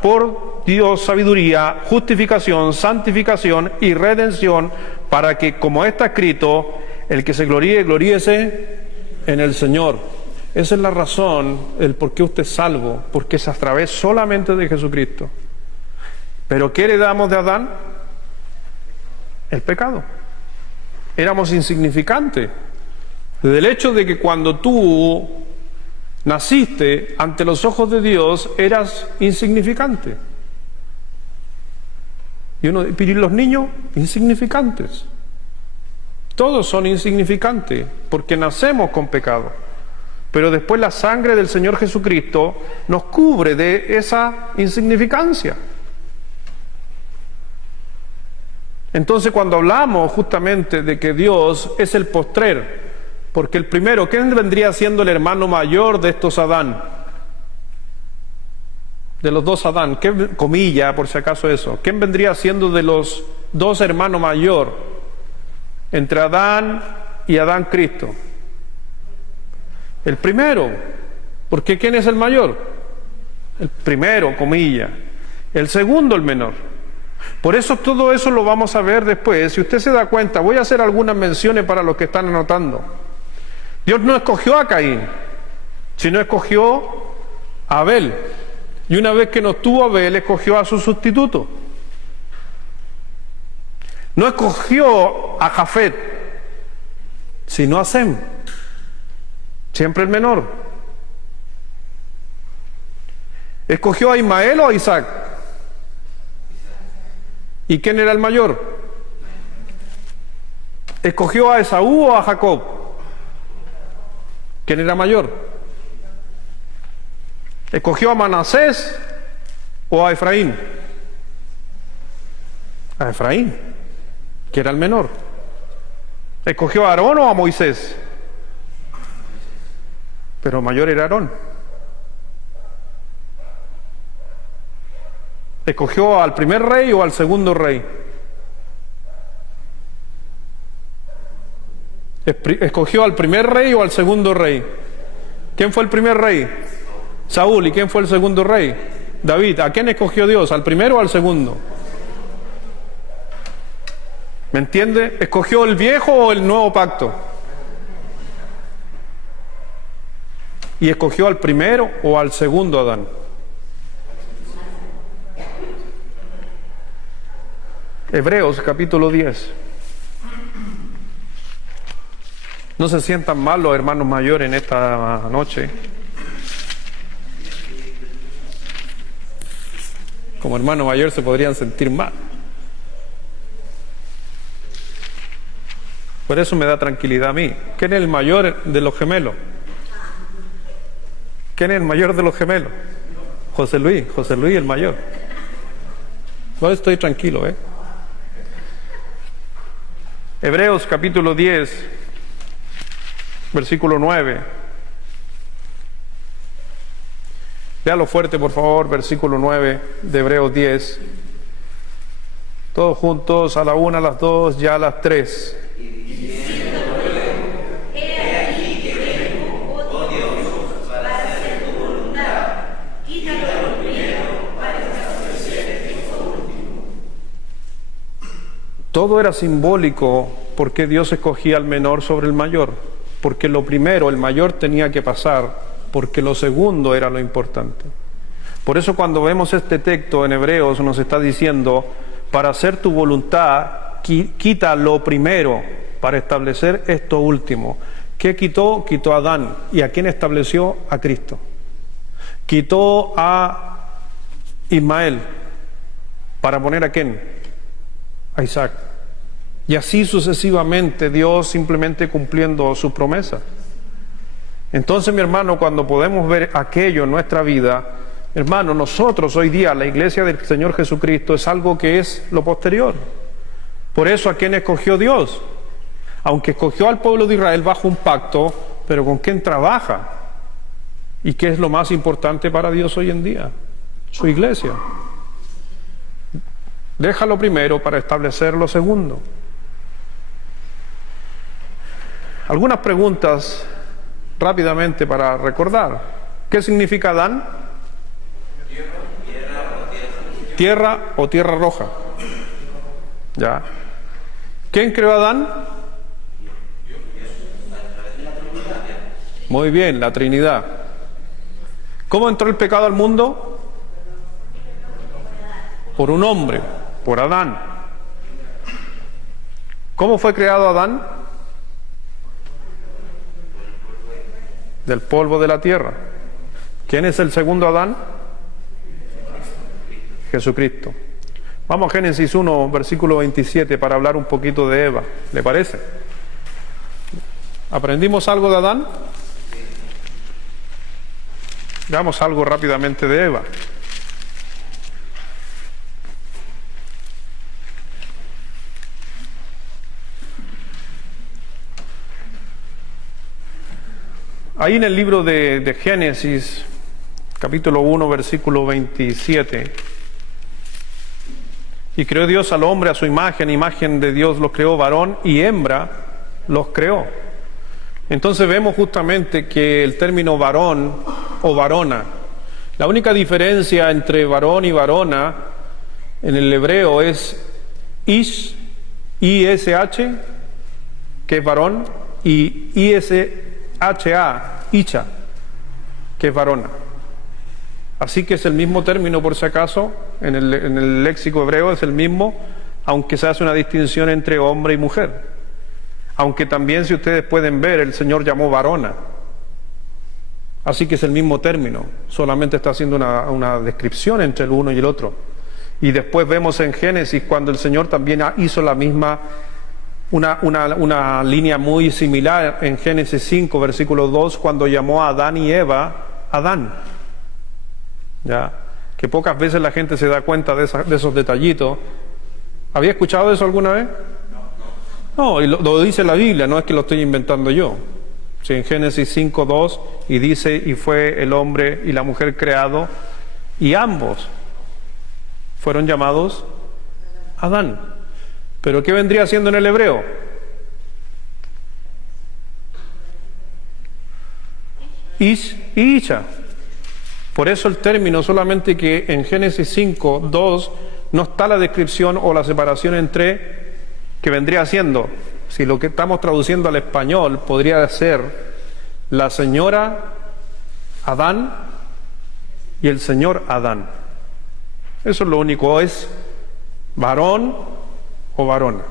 por Dios sabiduría, justificación, santificación y redención, para que, como está escrito, el que se gloríe, gloríese en el Señor. Esa es la razón, el por qué usted es salvo, porque es a través solamente de Jesucristo. ¿Pero qué heredamos de Adán? El pecado. Éramos insignificantes. Desde el hecho de que cuando tú naciste ante los ojos de Dios, eras insignificante. Y los niños, insignificantes. Todos son insignificantes, porque nacemos con pecado. Pero después la sangre del Señor Jesucristo nos cubre de esa insignificancia. Entonces cuando hablamos justamente de que Dios es el postrer, porque el primero, ¿quién vendría siendo el hermano mayor de estos Adán? De los dos Adán, ¿qué comilla por si acaso eso? ¿Quién vendría siendo de los dos hermanos mayor entre Adán y Adán Cristo? El primero, porque ¿quién es el mayor? El primero, comilla. El segundo, el menor. Por eso todo eso lo vamos a ver después. Si usted se da cuenta, voy a hacer algunas menciones para los que están anotando. Dios no escogió a Caín, sino escogió a Abel. Y una vez que no tuvo a Abel, escogió a su sustituto. No escogió a Jafet, sino a Sem. Siempre el menor. ¿Escogió a Ismael o a Isaac? ¿Y quién era el mayor? ¿Escogió a Esaú o a Jacob? ¿Quién era mayor? ¿Escogió a Manasés o a Efraín? A Efraín, que era el menor. ¿Escogió a Aarón o a Moisés? Pero mayor era Aarón. ¿Escogió al primer rey o al segundo rey? ¿Escogió al primer rey o al segundo rey? ¿Quién fue el primer rey? Saúl. ¿Y quién fue el segundo rey? David. ¿A quién escogió Dios? ¿Al primero o al segundo? ¿Me entiende? ¿Escogió el viejo o el nuevo pacto? ¿Y escogió al primero o al segundo Adán? Hebreos capítulo 10. No se sientan mal los hermanos mayores en esta noche. Como hermano mayor se podrían sentir mal. Por eso me da tranquilidad a mí. ¿Quién es el mayor de los gemelos? ¿Quién es el mayor de los gemelos? José Luis el mayor. No, estoy tranquilo, Hebreos capítulo 10, versículo 9. Léalo fuerte, por favor, versículo 9 de Hebreos 10. Todos juntos, a la una, a las dos, ya a las tres. Todo era simbólico porque Dios escogía al menor sobre el mayor, porque lo primero, el mayor, tenía que pasar, porque lo segundo era lo importante. Por eso cuando vemos este texto en Hebreos nos está diciendo, para hacer tu voluntad, quita lo primero para establecer esto último. ¿Qué quitó? Quitó a Adán. ¿Y a quién estableció? A Cristo. Quitó a Ismael. ¿Para poner a quién? A Isaac. Y así sucesivamente, Dios simplemente cumpliendo su promesa. Entonces, mi hermano, cuando podemos ver aquello en nuestra vida, hermano, nosotros hoy día, la iglesia del Señor Jesucristo, es algo que es lo posterior. Por eso, ¿a quién escogió Dios? Aunque escogió al pueblo de Israel bajo un pacto, pero ¿con quién trabaja? ¿Y qué es lo más importante para Dios hoy en día? Su iglesia. Déjalo primero para establecer lo segundo. Algunas preguntas rápidamente para recordar. ¿Qué significa Adán? Tierra o tierra roja. ¿Ya? ¿Quién creó a Adán? Muy bien, la Trinidad. ¿Cómo entró el pecado al mundo? Por un hombre, por Adán. ¿Cómo fue creado Adán? Del polvo de la tierra. ¿Quién es el segundo Adán? Jesucristo. Vamos a Génesis 1, versículo 27 para hablar un poquito de Eva. ¿Le parece? ¿Aprendimos algo de Adán? Veamos algo rápidamente de Eva. Ahí en el libro de Génesis, capítulo 1, versículo 27, y creó Dios al hombre a su imagen, imagen de Dios los creó, varón y hembra los creó. Entonces vemos justamente que el término varón o varona, la única diferencia entre varón y varona en el hebreo es ish, I-S-H, que es varón, y I-S-H-A, Isha, que es varona. Así que es el mismo término, por si acaso, en el léxico hebreo es el mismo, aunque se hace una distinción entre hombre y mujer. Aunque también, si ustedes pueden ver, el Señor llamó varona. Así que es el mismo término, solamente está haciendo una descripción entre el uno y el otro. Y después vemos en Génesis cuando el Señor también hizo la misma, una línea muy similar en Génesis 5, versículo 2, cuando llamó a Adán y Eva, Adán. ¿Ya? Que pocas veces la gente se da cuenta de esos detallitos. ¿Había escuchado eso alguna vez? No, y lo dice la Biblia, no es que lo estoy inventando yo. Sí, en Génesis 5:2, y dice, y fue el hombre y la mujer creado, y ambos fueron llamados Adán. ¿Pero qué vendría siendo en el hebreo? Ish y Isha. Por eso el término, solamente que en Génesis 5:2 no está la descripción o la separación entre, que vendría siendo, si lo que estamos traduciendo al español, podría ser la señora Adán y el señor Adán. Eso es lo único, es varón o varona.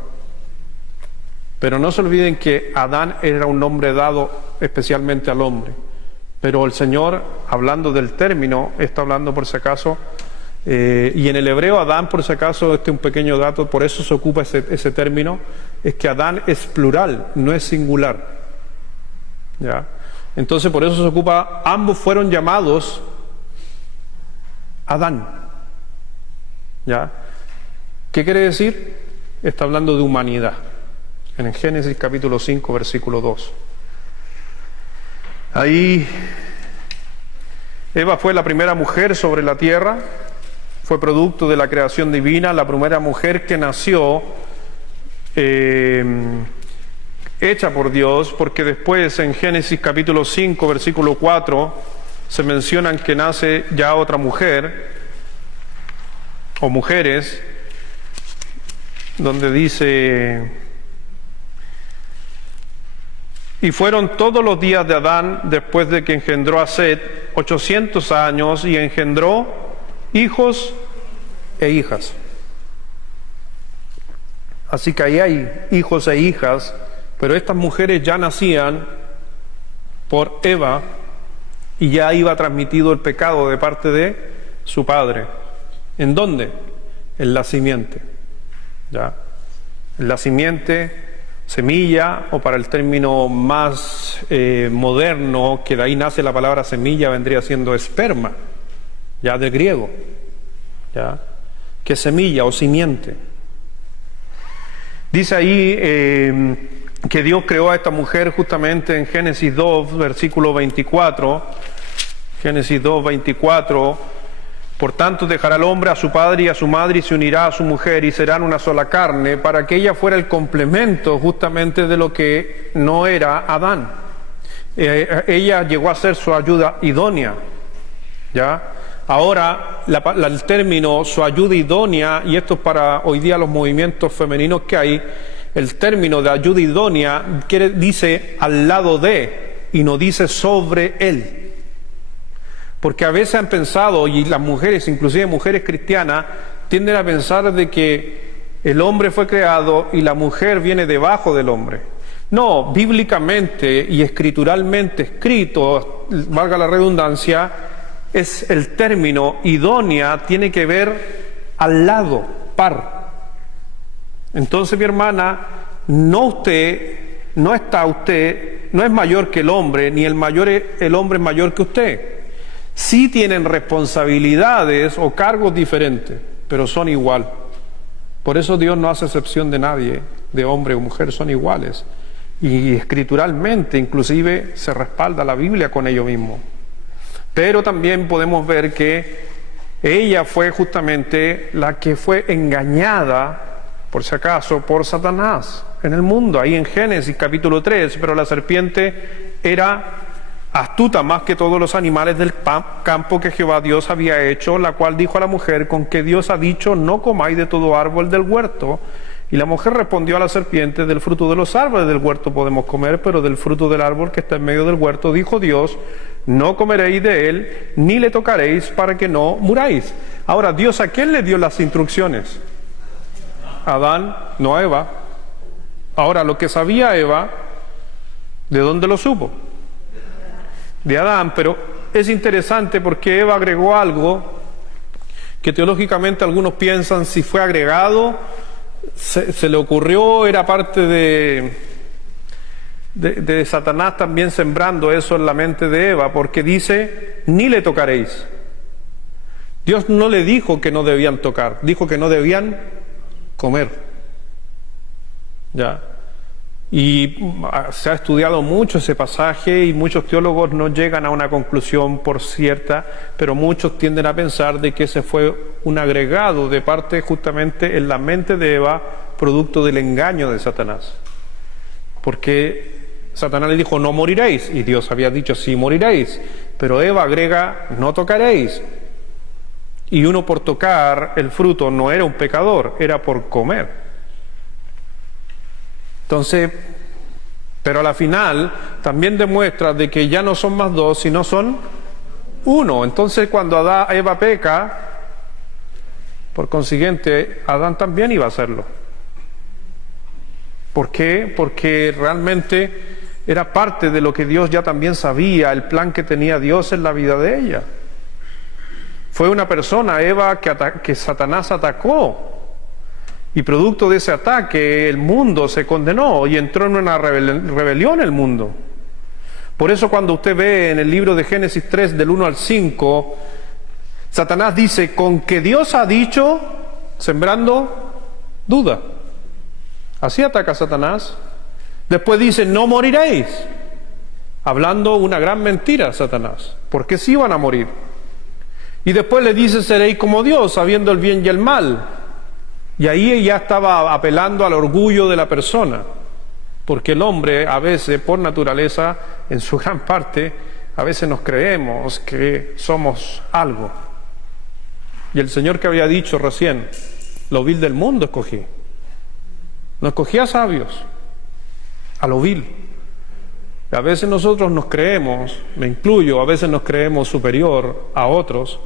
Pero no se olviden que Adán era un nombre dado especialmente al hombre. Pero el Señor, hablando del término, está hablando por si acaso, y en el hebreo Adán, por si acaso, este es un pequeño dato, por eso se ocupa ese término, es que Adán es plural, no es singular. ¿Ya? Entonces por eso se ocupa, ambos fueron llamados Adán. ¿Ya? ¿Qué quiere decir? Está hablando de humanidad. En Génesis capítulo 5, versículo 2. Ahí Eva fue la primera mujer sobre la tierra, fue producto de la creación divina, la primera mujer que nació hecha por Dios, porque después en Génesis capítulo 5, versículo 4, se mencionan que nace ya otra mujer, o mujeres, donde dice: y fueron todos los días de Adán después de que engendró a Set 800 años y engendró hijos e hijas. Así que ahí hay hijos e hijas, pero estas mujeres ya nacían por Eva y ya iba transmitido el pecado de parte de su padre. ¿En dónde? En la simiente. ¿Ya? En la simiente, semilla, o para el término más moderno, que de ahí nace la palabra semilla, vendría siendo esperma, ya del griego, ¿ya? Que es semilla o simiente. Dice ahí que Dios creó a esta mujer justamente en Génesis 2, versículo 24, Génesis 2, 24, por tanto dejará el hombre a su padre y a su madre y se unirá a su mujer y serán una sola carne, para que ella fuera el complemento justamente de lo que no era Adán. Ella llegó a ser su ayuda idónea, ¿ya? Ahora el término su ayuda idónea, y esto es para hoy día los movimientos femeninos que hay, el término de ayuda idónea dice al lado de y no dice sobre él. Porque a veces han pensado, y las mujeres, inclusive mujeres cristianas, tienden a pensar de que el hombre fue creado y la mujer viene debajo del hombre. No, bíblicamente y escrituralmente escrito, valga la redundancia, es el término idónea, tiene que ver al lado, par. Entonces, mi hermana, no es mayor que el hombre, ni el hombre es mayor que usted. Sí tienen responsabilidades o cargos diferentes, pero son igual. Por eso Dios no hace excepción de nadie, de hombre o mujer, son iguales. Y escrituralmente, inclusive, se respalda la Biblia con ello mismo. Pero también podemos ver que ella fue justamente la que fue engañada, por si acaso, por Satanás en el mundo, ahí en Génesis capítulo 3, pero la serpiente era astuta más que todos los animales del campo que Jehová Dios había hecho, la cual dijo a la mujer: con que Dios ha dicho, no comáis de todo árbol del huerto. Y la mujer respondió a la serpiente: del fruto de los árboles del huerto podemos comer, pero del fruto del árbol que está en medio del huerto, dijo Dios, no comeréis de él, ni le tocaréis, para que no muráis. Ahora, ¿Dios a quién le dio las instrucciones? A Adán, no a Eva. Ahora, lo que sabía Eva, ¿de dónde lo supo? De Adán. Pero es interesante porque Eva agregó algo que teológicamente algunos piensan si fue agregado, se le ocurrió, era parte de Satanás también sembrando eso en la mente de Eva, porque dice, ni le tocaréis. Dios no le dijo que no debían tocar, dijo que no debían comer. ¿Ya? Y se ha estudiado mucho ese pasaje y muchos teólogos no llegan a una conclusión por cierta, pero muchos tienden a pensar de que ese fue un agregado de parte justamente en la mente de Eva, producto del engaño de Satanás. Porque Satanás le dijo, no moriréis, y Dios había dicho, sí moriréis, pero Eva agrega, no tocaréis. Y uno por tocar el fruto no era un pecador, era por comer. Entonces, pero a la final también demuestra de que ya no son más dos, sino son uno. Entonces cuando Eva peca, por consiguiente, Adán también iba a hacerlo. ¿Por qué? Porque realmente era parte de lo que Dios ya también sabía, el plan que tenía Dios en la vida de ella. Fue una persona, Eva, que Satanás atacó. Y producto de ese ataque, el mundo se condenó y entró en una rebelión el mundo. Por eso cuando usted ve en el libro de Génesis 3, del 1 al 5, Satanás dice, con que Dios ha dicho, sembrando duda. Así ataca Satanás. Después dice, no moriréis. Hablando una gran mentira, Satanás. Porque sí iban a morir. Y después le dice, seréis como Dios, sabiendo el bien y el mal. Y ahí ella estaba apelando al orgullo de la persona. Porque el hombre, a veces, por naturaleza, en su gran parte, a veces nos creemos que somos algo. Y el Señor que había dicho recién, lo vil del mundo escogí. No escogí a sabios, a lo vil. Y a veces nosotros nos creemos, me incluyo, a veces nos creemos superior a otros,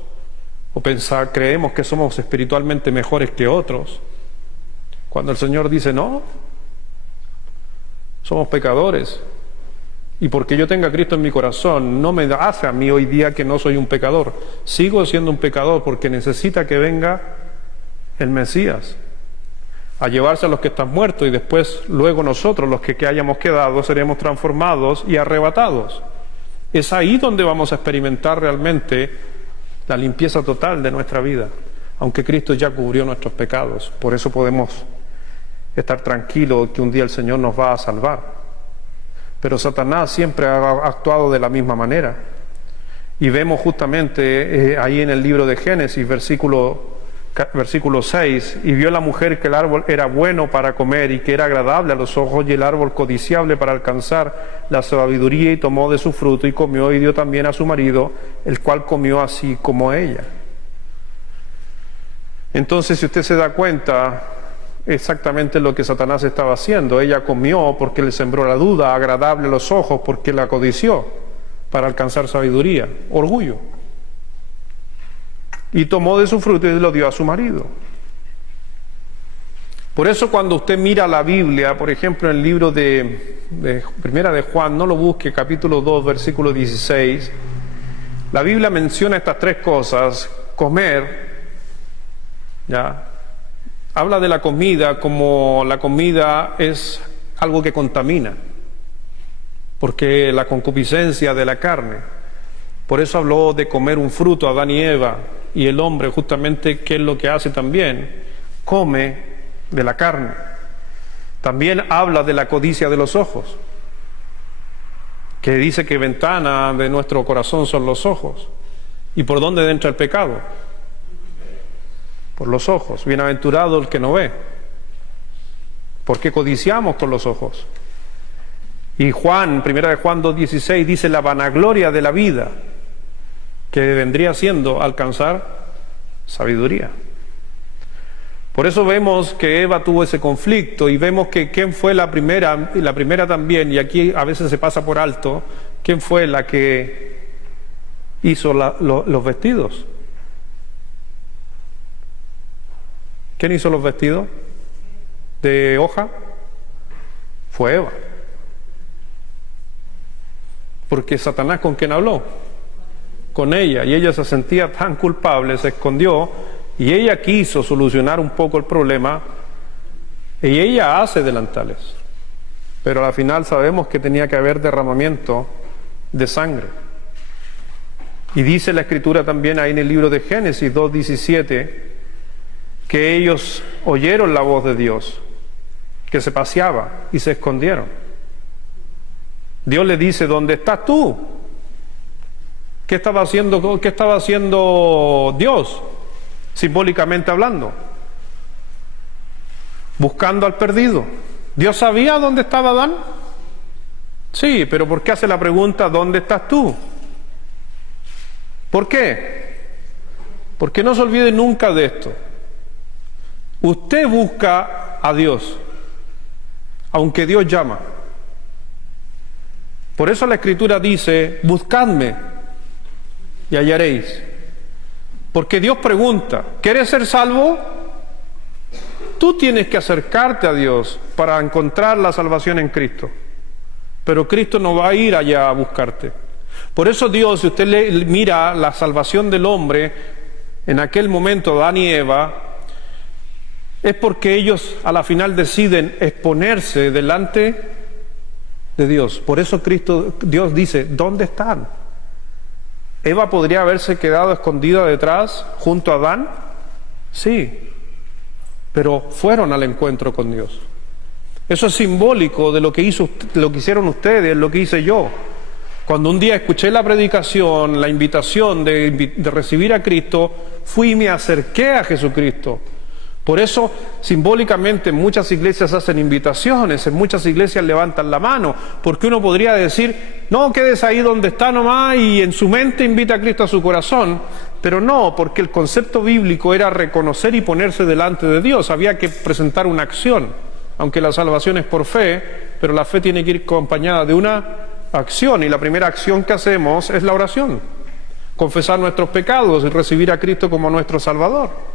o creemos que somos espiritualmente mejores que otros, cuando el Señor dice no, somos pecadores, y porque yo tenga a Cristo en mi corazón no me hace a mí hoy día que no soy un pecador, sigo siendo un pecador porque necesita que venga el Mesías a llevarse a los que están muertos, y después luego nosotros los que hayamos quedado seremos transformados y arrebatados. Es ahí donde vamos a experimentar realmente la limpieza total de nuestra vida, aunque Cristo ya cubrió nuestros pecados. Por eso podemos estar tranquilos que un día el Señor nos va a salvar. Pero Satanás siempre ha actuado de la misma manera. Y vemos justamente ahí en el libro de Génesis, versículo 6, y vio la mujer que el árbol era bueno para comer y que era agradable a los ojos y el árbol codiciable para alcanzar la sabiduría, y tomó de su fruto y comió y dio también a su marido, el cual comió así como ella. Entonces, si usted se da cuenta, exactamente lo que Satanás estaba haciendo. Ella comió porque le sembró la duda, agradable a los ojos porque la codició para alcanzar sabiduría, orgullo. Y tomó de su fruto y lo dio a su marido. Por eso cuando usted mira la Biblia, por ejemplo en el libro de Primera de Juan, no lo busque, capítulo 2, versículo 16, la Biblia menciona estas tres cosas: comer, ¿ya? Habla de la comida como la comida es algo que contamina, porque la concupiscencia de la carne. Por eso habló de comer un fruto a Adán y Eva, y el hombre justamente, ¿qué es lo que hace también? Come de la carne. También habla de la codicia de los ojos, que dice que ventana de nuestro corazón son los ojos. ¿Y por dónde entra el pecado? Por los ojos. Bienaventurado el que no ve, porque codiciamos con los ojos. Y Primera de Juan 2:16 dice la vanagloria de la vida, que vendría siendo alcanzar sabiduría. Por eso vemos que Eva tuvo ese conflicto, y vemos que quién fue la primera, y la primera también, y aquí a veces se pasa por alto, quién fue la que hizo los vestidos. ¿Quién hizo los vestidos de hoja? Fue Eva. Porque Satanás, ¿con quién habló? Con ella, y ella se sentía tan culpable, se escondió, y ella quiso solucionar un poco el problema, y ella hace delantales, pero al final sabemos que tenía que haber derramamiento de sangre. Y dice la Escritura también ahí en el libro de Génesis 2:17, que ellos oyeron la voz de Dios, que se paseaba, y se escondieron. Dios le dice, ¿dónde estás tú? ¿Qué estaba haciendo Dios? Simbólicamente hablando, buscando al perdido. ¿Dios sabía dónde estaba Adán? Sí, pero ¿por qué hace la pregunta ¿dónde estás tú? ¿Por qué? Porque no se olvide nunca de esto. Usted busca a Dios, aunque Dios llama. Por eso la Escritura dice, buscadme y hallaréis. Porque Dios pregunta, ¿quieres ser salvo? Tú tienes que acercarte a Dios para encontrar la salvación en Cristo. Pero Cristo no va a ir allá a buscarte. Por eso Dios, si usted mira la salvación del hombre, en aquel momento Adán y Eva, es porque ellos a la final deciden exponerse delante de Dios. Por eso Dios dice, ¿dónde están? ¿Eva podría haberse quedado escondida detrás junto a Adán? Sí, pero fueron al encuentro con Dios. Eso es simbólico de lo que hicieron ustedes, lo que hice yo. Cuando un día escuché la predicación, la invitación de recibir a Cristo, fui y me acerqué a Jesucristo. Por eso, simbólicamente, en muchas iglesias hacen invitaciones, en muchas iglesias levantan la mano, porque uno podría decir, no, quedes ahí donde está nomás y en su mente invita a Cristo a su corazón, pero no, porque el concepto bíblico era reconocer y ponerse delante de Dios, había que presentar una acción, aunque la salvación es por fe, pero la fe tiene que ir acompañada de una acción, y la primera acción que hacemos es la oración, confesar nuestros pecados y recibir a Cristo como nuestro Salvador.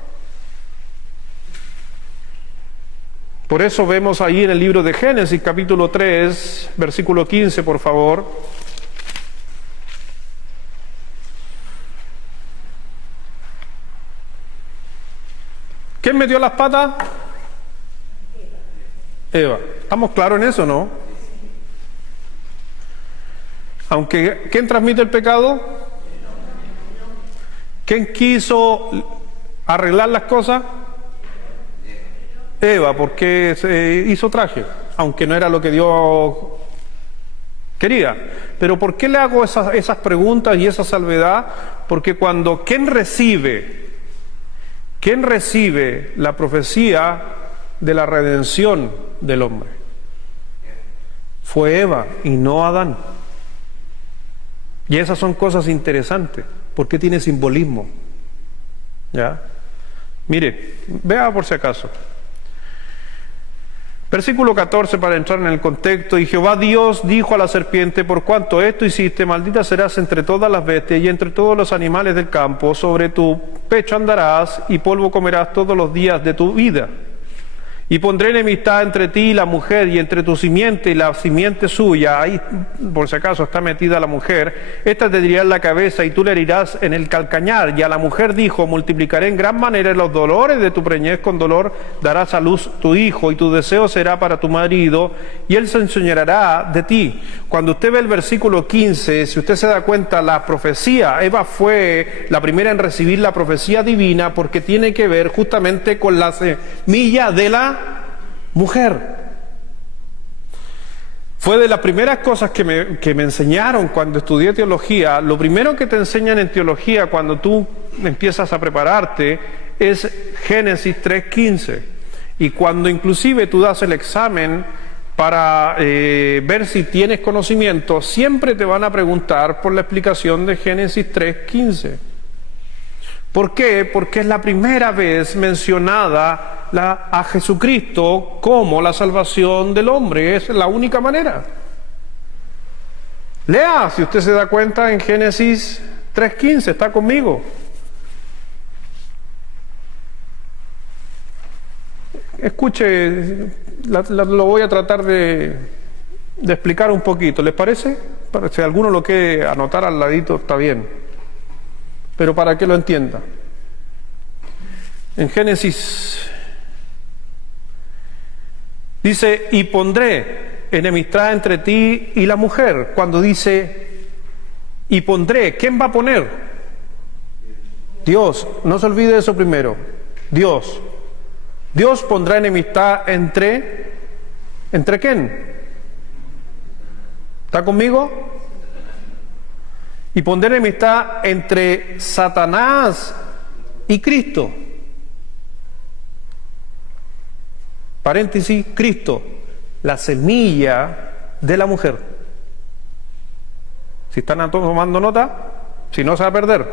Por eso vemos ahí en el libro de Génesis, capítulo 3, versículo 15, por favor. ¿Quién metió las patas? Eva. ¿Estamos claros en eso, no? Aunque, ¿quién transmite el pecado? ¿Quién quiso arreglar las cosas? Eva, porque se hizo traje, aunque no era lo que Dios quería. Pero ¿por qué le hago esas preguntas y esa salvedad? Porque cuando ¿quién recibe la profecía de la redención del hombre? Fue Eva y no Adán. Y esas son cosas interesantes, porque tiene simbolismo. ¿Ya? Mire, vea por si acaso. Versículo 14 para entrar en el contexto. Y Jehová Dios dijo a la serpiente, por cuanto esto hiciste, maldita serás entre todas las bestias y entre todos los animales del campo, sobre tu pecho andarás y polvo comerás todos los días de tu vida. Y pondré enemistad entre ti y la mujer, y entre tu simiente y la simiente suya. Ahí, por si acaso, está metida la mujer. Esta te herirá en la cabeza y tú le herirás en el calcañar. Y a la mujer dijo, multiplicaré en gran manera los dolores de tu preñez, con dolor darás a luz tu hijo, y tu deseo será para tu marido, y él se enseñoreará de ti. Cuando usted ve el versículo 15, si usted se da cuenta, la profecía, Eva fue la primera en recibir la profecía divina, porque tiene que ver justamente con la semilla de la mujer. Fue de las primeras cosas que me enseñaron cuando estudié teología. Lo primero que te enseñan en teología cuando tú empiezas a prepararte es Génesis 3:15. Y cuando inclusive tú das el examen para ver si tienes conocimiento, siempre te van a preguntar por la explicación de Génesis 3:15. ¿Por qué? Porque es la primera vez mencionada a Jesucristo como la salvación del hombre. Es la única manera. Lea, si usted se da cuenta, en Génesis 3:15, está conmigo. Escuche, lo voy a tratar de explicar un poquito. ¿Les parece? Si alguno lo quiere anotar al ladito, está bien. Pero para que lo entienda. En Génesis dice, y pondré enemistad entre ti y la mujer. Cuando dice, y pondré, ¿quién va a poner? Dios. No se olvide eso primero. Dios. Dios pondrá enemistad ¿entre quién? ¿Está conmigo? Y pondré enemistad entre Satanás y Cristo. Paréntesis, Cristo, la semilla de la mujer. Si están tomando nota, si no se va a perder.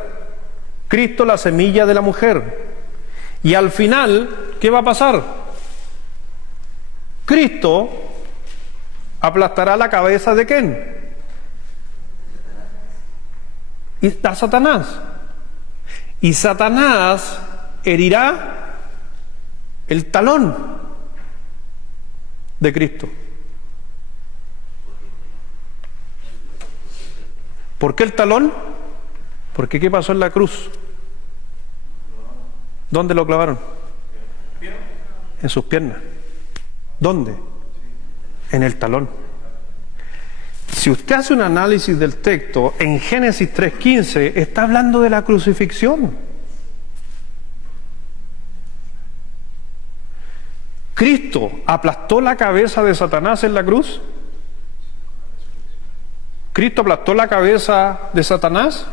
Cristo, la semilla de la mujer. Y al final, ¿qué va a pasar? Cristo aplastará la cabeza de ¿quién? A Satanás. Y Satanás herirá el talón de Cristo. ¿Por qué el talón? Porque ¿qué pasó en la cruz? ¿Dónde lo clavaron? En sus piernas. ¿Dónde? En el talón. Si usted hace un análisis del texto, en Génesis 3:15 está hablando de la crucifixión. ¿Cristo aplastó la cabeza de Satanás en la cruz? ¿Cristo aplastó la cabeza de Satanás?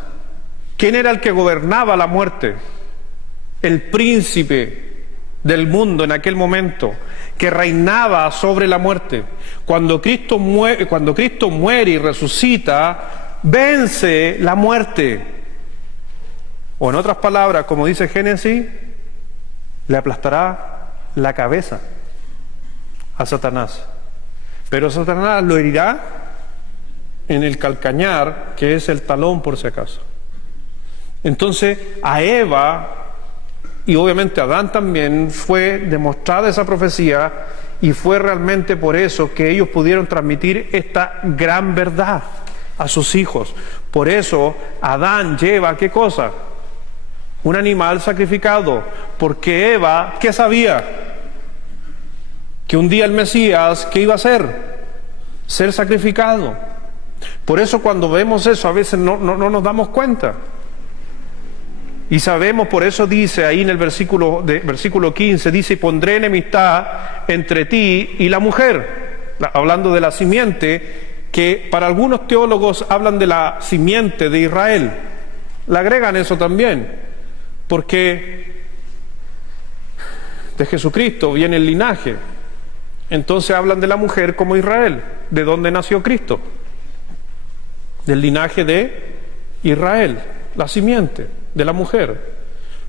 ¿Quién era el que gobernaba la muerte? El príncipe del mundo en aquel momento, que reinaba sobre la muerte. Cuando Cristo muere y resucita, vence la muerte. O en otras palabras, como dice Génesis, le aplastará la cabeza a Satanás. Pero Satanás lo herirá en el calcañar, que es el talón por si acaso. Entonces a Eva y obviamente a Adán también fue demostrada esa profecía, y fue realmente por eso que ellos pudieron transmitir esta gran verdad a sus hijos. Por eso Adán lleva, ¿qué cosa? Un animal sacrificado, porque Eva, ¿qué sabía? Que un día el Mesías, ¿qué iba a hacer? Ser sacrificado. Por eso cuando vemos eso a veces no nos damos cuenta. Y sabemos, por eso dice ahí en el versículo 15, dice: pondré enemistad entre ti y la mujer, hablando de la simiente, que para algunos teólogos hablan de la simiente de Israel. Le agregan eso también, porque de Jesucristo viene el linaje. Entonces hablan de la mujer como Israel. ¿De dónde nació Cristo? Del linaje de Israel, la simiente de la mujer.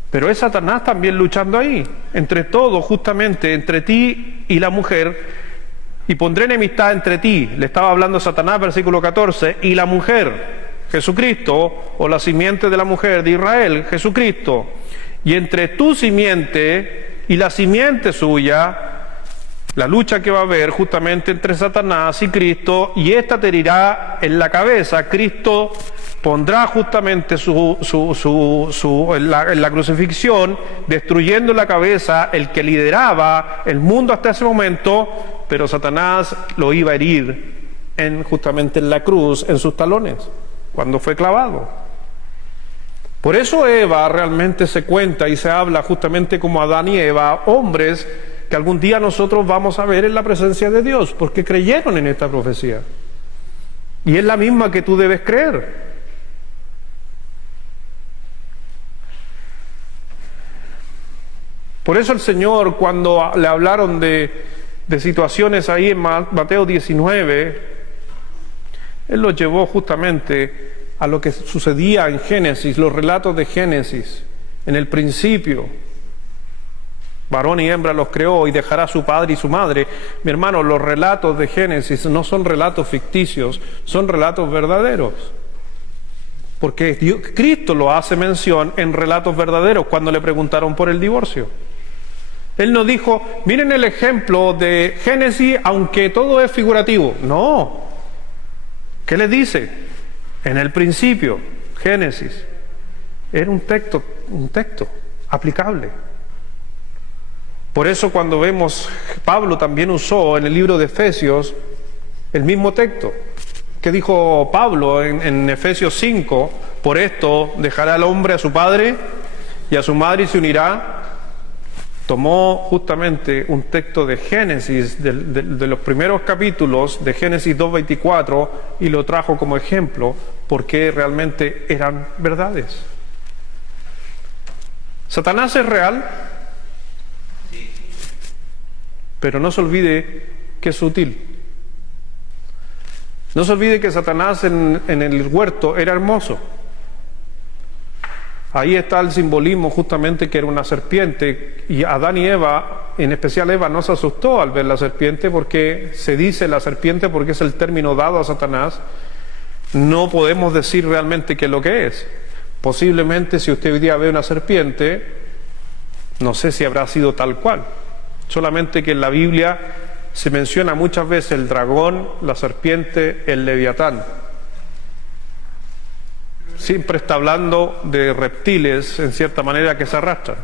Pero es Satanás también luchando ahí, entre todos, justamente entre ti y la mujer. Y pondré enemistad entre ti, le estaba hablando Satanás, versículo 14, y la mujer, Jesucristo, o la simiente de la mujer de Israel, Jesucristo. Y entre tu simiente y la simiente suya, la lucha que va a haber justamente entre Satanás y Cristo, y esta te herirá en la cabeza. Cristo pondrá justamente en la crucifixión, destruyendo la cabeza, el que lideraba el mundo hasta ese momento, pero Satanás lo iba a herir justamente en la cruz, en sus talones, cuando fue clavado. Por eso Eva realmente se cuenta y se habla justamente como Adán y Eva, hombres que algún día nosotros vamos a ver en la presencia de Dios, porque creyeron en esta profecía. Y es la misma que tú debes creer. Por eso el Señor, cuando le hablaron de situaciones ahí en Mateo 19, Él los llevó justamente a lo que sucedía en Génesis, los relatos de Génesis. En el principio, varón y hembra los creó, y dejará a su padre y su madre. Mi hermano, los relatos de Génesis no son relatos ficticios, son relatos verdaderos. Porque Cristo lo hace mención en relatos verdaderos cuando le preguntaron por el divorcio. Él no dijo: miren el ejemplo de Génesis, aunque todo es figurativo. No. ¿Qué les dice? En el principio, Génesis, era un texto aplicable. Por eso cuando vemos, Pablo también usó en el libro de Efesios el mismo texto. ¿Qué dijo Pablo en Efesios 5? Por esto dejará el hombre a su padre y a su madre y se unirá. Tomó justamente un texto de Génesis, de los primeros capítulos de Génesis 2:24, y lo trajo como ejemplo porque realmente eran verdades. ¿Satanás es real? Pero no se olvide que es sutil. No se olvide que Satanás en el huerto era hermoso. Ahí está el simbolismo justamente que era una serpiente, y Adán y Eva, en especial Eva, no se asustó al ver la serpiente, porque se dice la serpiente porque es el término dado a Satanás. No podemos decir realmente qué es lo que es. Posiblemente si usted hoy día ve una serpiente, no sé si habrá sido tal cual. Solamente que en la Biblia se menciona muchas veces el dragón, la serpiente, el leviatán. Siempre está hablando de reptiles, en cierta manera, que se arrastran.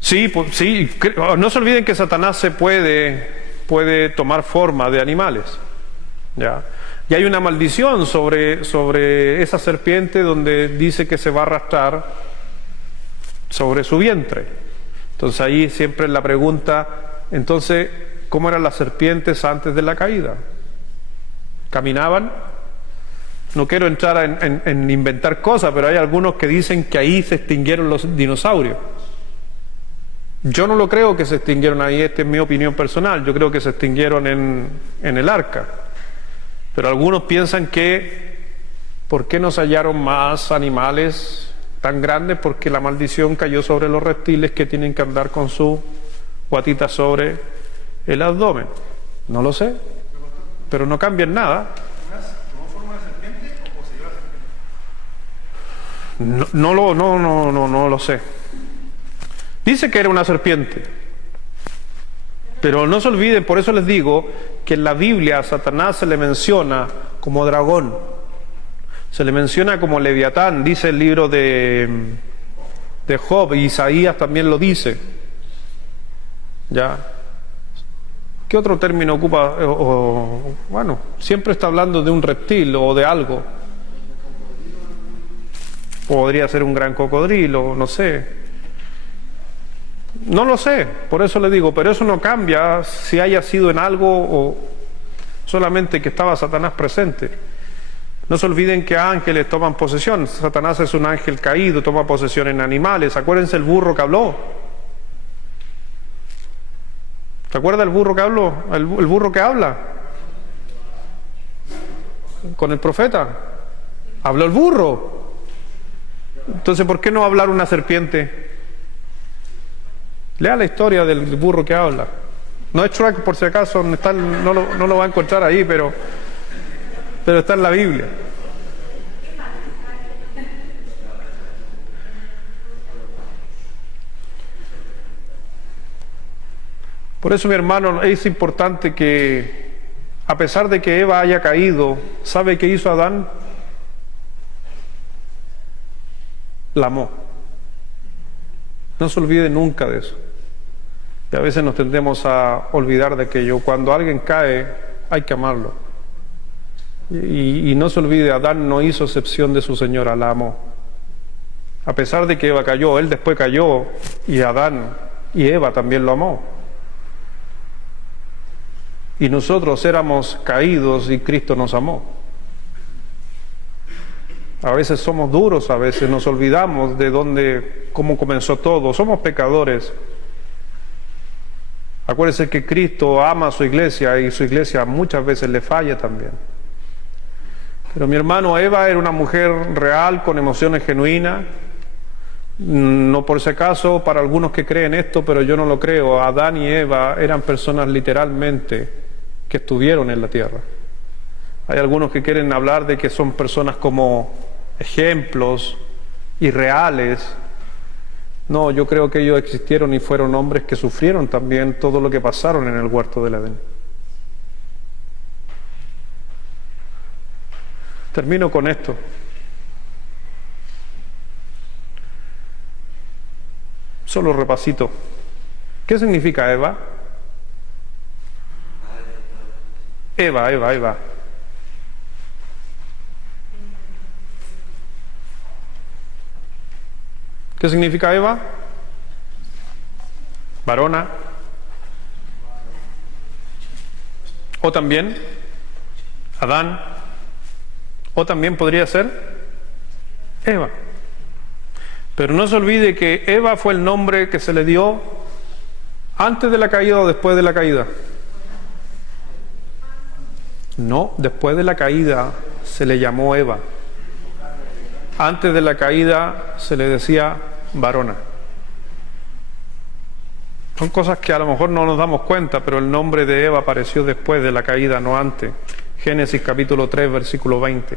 Sí, sí, no se olviden que Satanás puede tomar forma de animales. ¿Ya? Y hay una maldición sobre esa serpiente, donde dice que se va a arrastrar sobre su vientre. Entonces ahí siempre la pregunta, entonces, ¿cómo eran las serpientes antes de la caída? ¿Caminaban? No quiero entrar en inventar cosas, pero hay algunos que dicen que ahí se extinguieron los dinosaurios. Yo no lo creo que se extinguieron ahí, esta es mi opinión personal. Yo creo que se extinguieron en el arca. Pero algunos piensan que, ¿por qué no se hallaron más animales tan grandes? Porque la maldición cayó sobre los reptiles, que tienen que andar con su guatita sobre el abdomen. No lo sé, pero no cambian nada. No lo sé. Dice que era una serpiente, pero no se olviden, por eso les digo que en la Biblia a Satanás se le menciona como dragón, se le menciona como leviatán. Dice el libro de Job, y Isaías también lo dice. ¿Ya? ¿Qué otro término ocupa? Bueno, siempre está hablando de un reptil o de algo. Podría ser un gran cocodrilo, no sé. No lo sé, por eso le digo, pero eso no cambia si haya sido en algo o solamente que estaba Satanás presente. No se olviden que ángeles toman posesión. Satanás es un ángel caído, toma posesión en animales. Acuérdense el burro que habló. ¿Se acuerda el burro que habló? El burro que habla con el profeta. Habló el burro. Entonces, ¿por qué no hablar una serpiente? Lea la historia del burro que habla. No es Shrek, por si acaso, no lo va a encontrar ahí, pero está en la Biblia. Por eso, mi hermano, es importante que, a pesar de que Eva haya caído, ¿sabe qué hizo Adán? La amó. No se olvide nunca de eso. Y a veces nos tendemos a olvidar de aquello. Cuando alguien cae, hay que amarlo. Y no se olvide, Adán no hizo excepción de su señora, la amó. A pesar de que Eva cayó, él después cayó, y Adán y Eva también lo amó. Y nosotros éramos caídos y Cristo nos amó. A veces somos duros, a veces nos olvidamos de cómo comenzó todo. Somos pecadores. Acuérdense que Cristo ama a su iglesia, y su iglesia muchas veces le falla también. Pero mi hermano, Eva era una mujer real, con emociones genuinas. No por si acaso para algunos que creen esto, pero yo no lo creo. Adán y Eva eran personas literalmente que estuvieron en la tierra. Hay algunos que quieren hablar de que son personas como ejemplos irreales. No, yo creo que ellos existieron y fueron hombres que sufrieron también todo lo que pasaron en el huerto del Edén. Termino con esto. Solo repasito. ¿Qué significa Eva? Eva. ¿Qué significa Eva? Varona. O también Adán. O también podría ser Eva. Pero no se olvide que Eva fue el nombre que se le dio antes de la caída o después de la caída. No, después de la caída se le llamó Eva. Antes de la caída se le decía varona. Son cosas que a lo mejor no nos damos cuenta, pero el nombre de Eva apareció después de la caída, no antes. Génesis capítulo 3, versículo 20.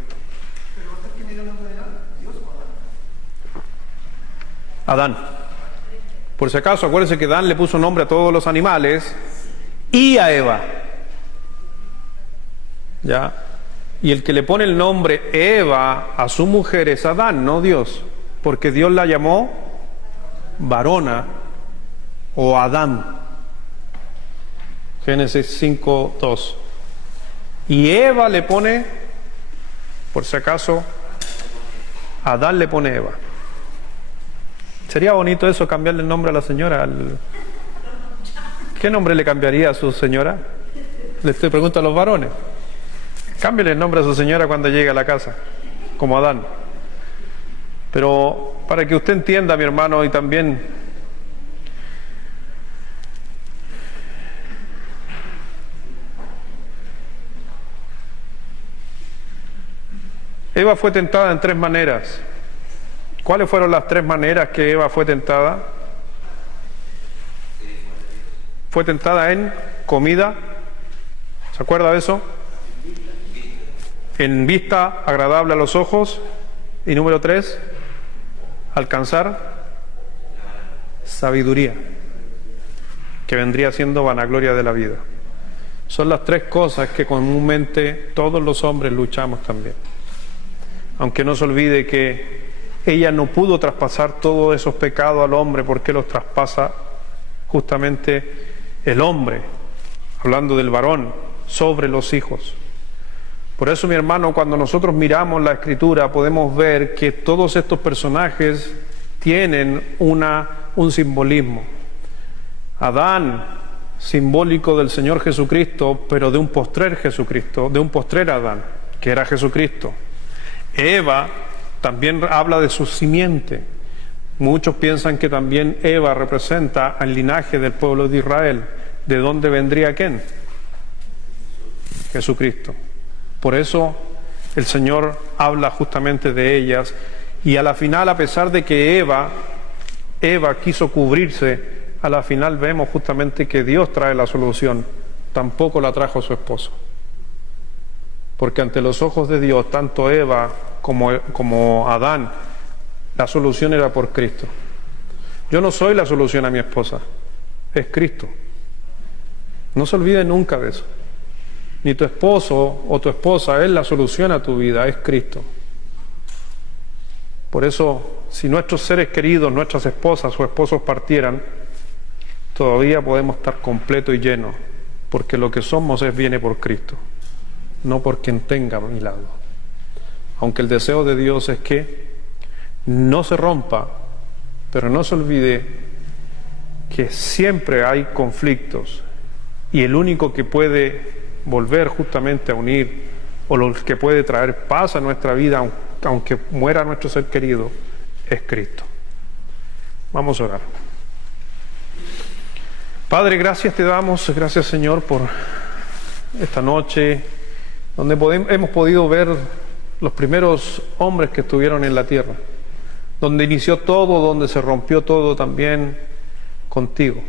Adán. Por si acaso, acuérdense que Adán le puso nombre a todos los animales y a Eva. ¿Ya? Y el que le pone el nombre Eva a su mujer es Adán, no Dios. Porque Dios la llamó varona o Adán. Génesis 5, 2. Y Eva le pone, por si acaso, Adán le pone Eva. Sería bonito eso, cambiarle el nombre a la señora. ¿Qué nombre le cambiaría a su señora? Le estoy preguntando a los varones. Cámbiale el nombre a su señora cuando llegue a la casa, como Adán. Pero para que usted entienda, mi hermano, y también Eva fue tentada en 3 maneras. ¿Cuáles fueron las 3 maneras que Eva fue tentada? Fue tentada en comida. ¿Se acuerda de eso? En vista agradable a los ojos. Y número 3, alcanzar sabiduría, que vendría siendo vanagloria de la vida. Son las 3 cosas que comúnmente todos los hombres luchamos también. Aunque no se olvide que ella no pudo traspasar todos esos pecados al hombre, porque los traspasa justamente el hombre, hablando del varón, sobre los hijos. Por eso, mi hermano, cuando nosotros miramos la Escritura, podemos ver que todos estos personajes tienen un simbolismo. Adán, simbólico del Señor Jesucristo, pero de un postrer Jesucristo, de un postrer Adán, que era Jesucristo. Eva también habla de su simiente. Muchos piensan que también Eva representa al linaje del pueblo de Israel. ¿De dónde vendría quién? Jesucristo. Por eso el Señor habla justamente de ellas. Y a la final, a pesar de que Eva quiso cubrirse, a la final vemos justamente que Dios trae la solución. Tampoco la trajo su esposo. Porque ante los ojos de Dios, tanto Eva como Adán, la solución era por Cristo. Yo no soy la solución a mi esposa, es Cristo. No se olvide nunca de eso. Ni tu esposo o tu esposa es la solución a tu vida, es Cristo. Por eso, si nuestros seres queridos, nuestras esposas o esposos partieran, todavía podemos estar completos y llenos, porque lo que somos viene por Cristo, no por quien tenga a mi lado. Aunque el deseo de Dios es que no se rompa, pero no se olvide que siempre hay conflictos, y el único que puede volver justamente a unir, o lo que puede traer paz a nuestra vida, aunque muera nuestro ser querido, es Cristo. Vamos a orar. Padre, gracias te damos, gracias Señor por esta noche, donde hemos podido ver los primeros hombres que estuvieron en la tierra, donde inició todo, donde se rompió todo también contigo.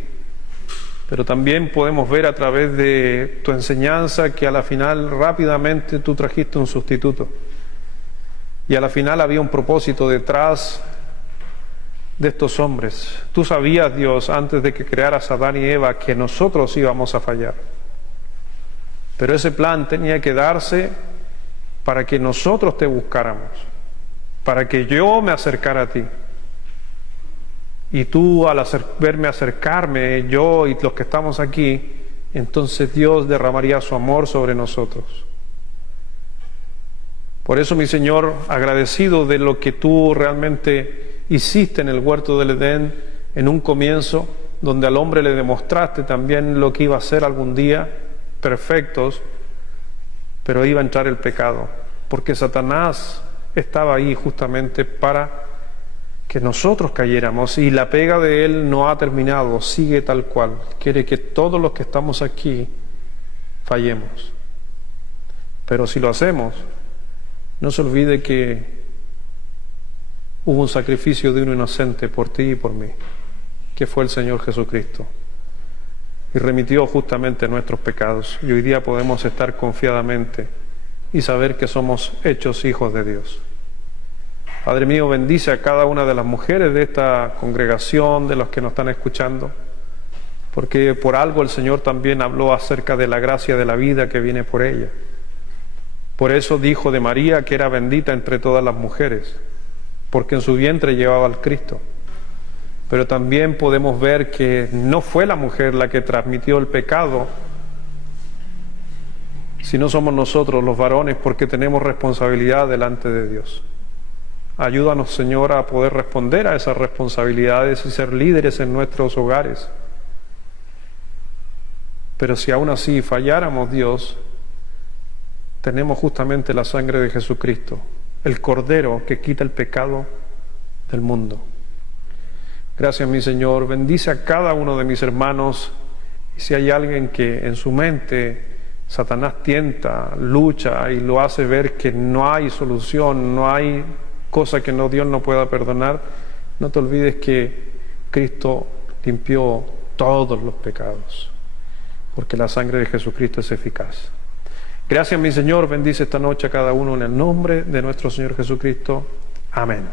Pero también podemos ver a través de tu enseñanza que a la final rápidamente tú trajiste un sustituto. Y a la final había un propósito detrás de estos hombres. Tú sabías, Dios, antes de que crearas a Adán y Eva, que nosotros íbamos a fallar. Pero ese plan tenía que darse para que nosotros te buscáramos, para que yo me acercara a ti. Y tú, al verme acercarme, yo y los que estamos aquí, entonces Dios derramaría su amor sobre nosotros. Por eso, mi Señor, agradecido de lo que tú realmente hiciste en el huerto del Edén, en un comienzo, donde al hombre le demostraste también lo que iba a ser algún día, perfectos, pero iba a entrar el pecado, porque Satanás estaba ahí justamente para que nosotros cayéramos, y la pega de él no ha terminado, sigue tal cual. Quiere que todos los que estamos aquí fallemos. Pero si lo hacemos, no se olvide que hubo un sacrificio de un inocente por ti y por mí, que fue el Señor Jesucristo, y remitió justamente nuestros pecados. Y hoy día podemos estar confiadamente y saber que somos hechos hijos de Dios. Padre mío, bendice a cada una de las mujeres de esta congregación, de los que nos están escuchando, porque por algo el Señor también habló acerca de la gracia de la vida que viene por ella. Por eso dijo de María que era bendita entre todas las mujeres, porque en su vientre llevaba al Cristo. Pero también podemos ver que no fue la mujer la que transmitió el pecado, sino somos nosotros los varones, porque tenemos responsabilidad delante de Dios. Ayúdanos, Señor, a poder responder a esas responsabilidades y ser líderes en nuestros hogares. Pero si aún así falláramos, Dios, tenemos justamente la sangre de Jesucristo, el Cordero que quita el pecado del mundo. Gracias, mi Señor. Bendice a cada uno de mis hermanos. Y si hay alguien que en su mente Satanás tienta, lucha y lo hace ver que no hay solución, no hay cosa que Dios no pueda perdonar, no te olvides que Cristo limpió todos los pecados, porque la sangre de Jesucristo es eficaz. Gracias, mi Señor. Bendice esta noche a cada uno en el nombre de nuestro Señor Jesucristo. Amén.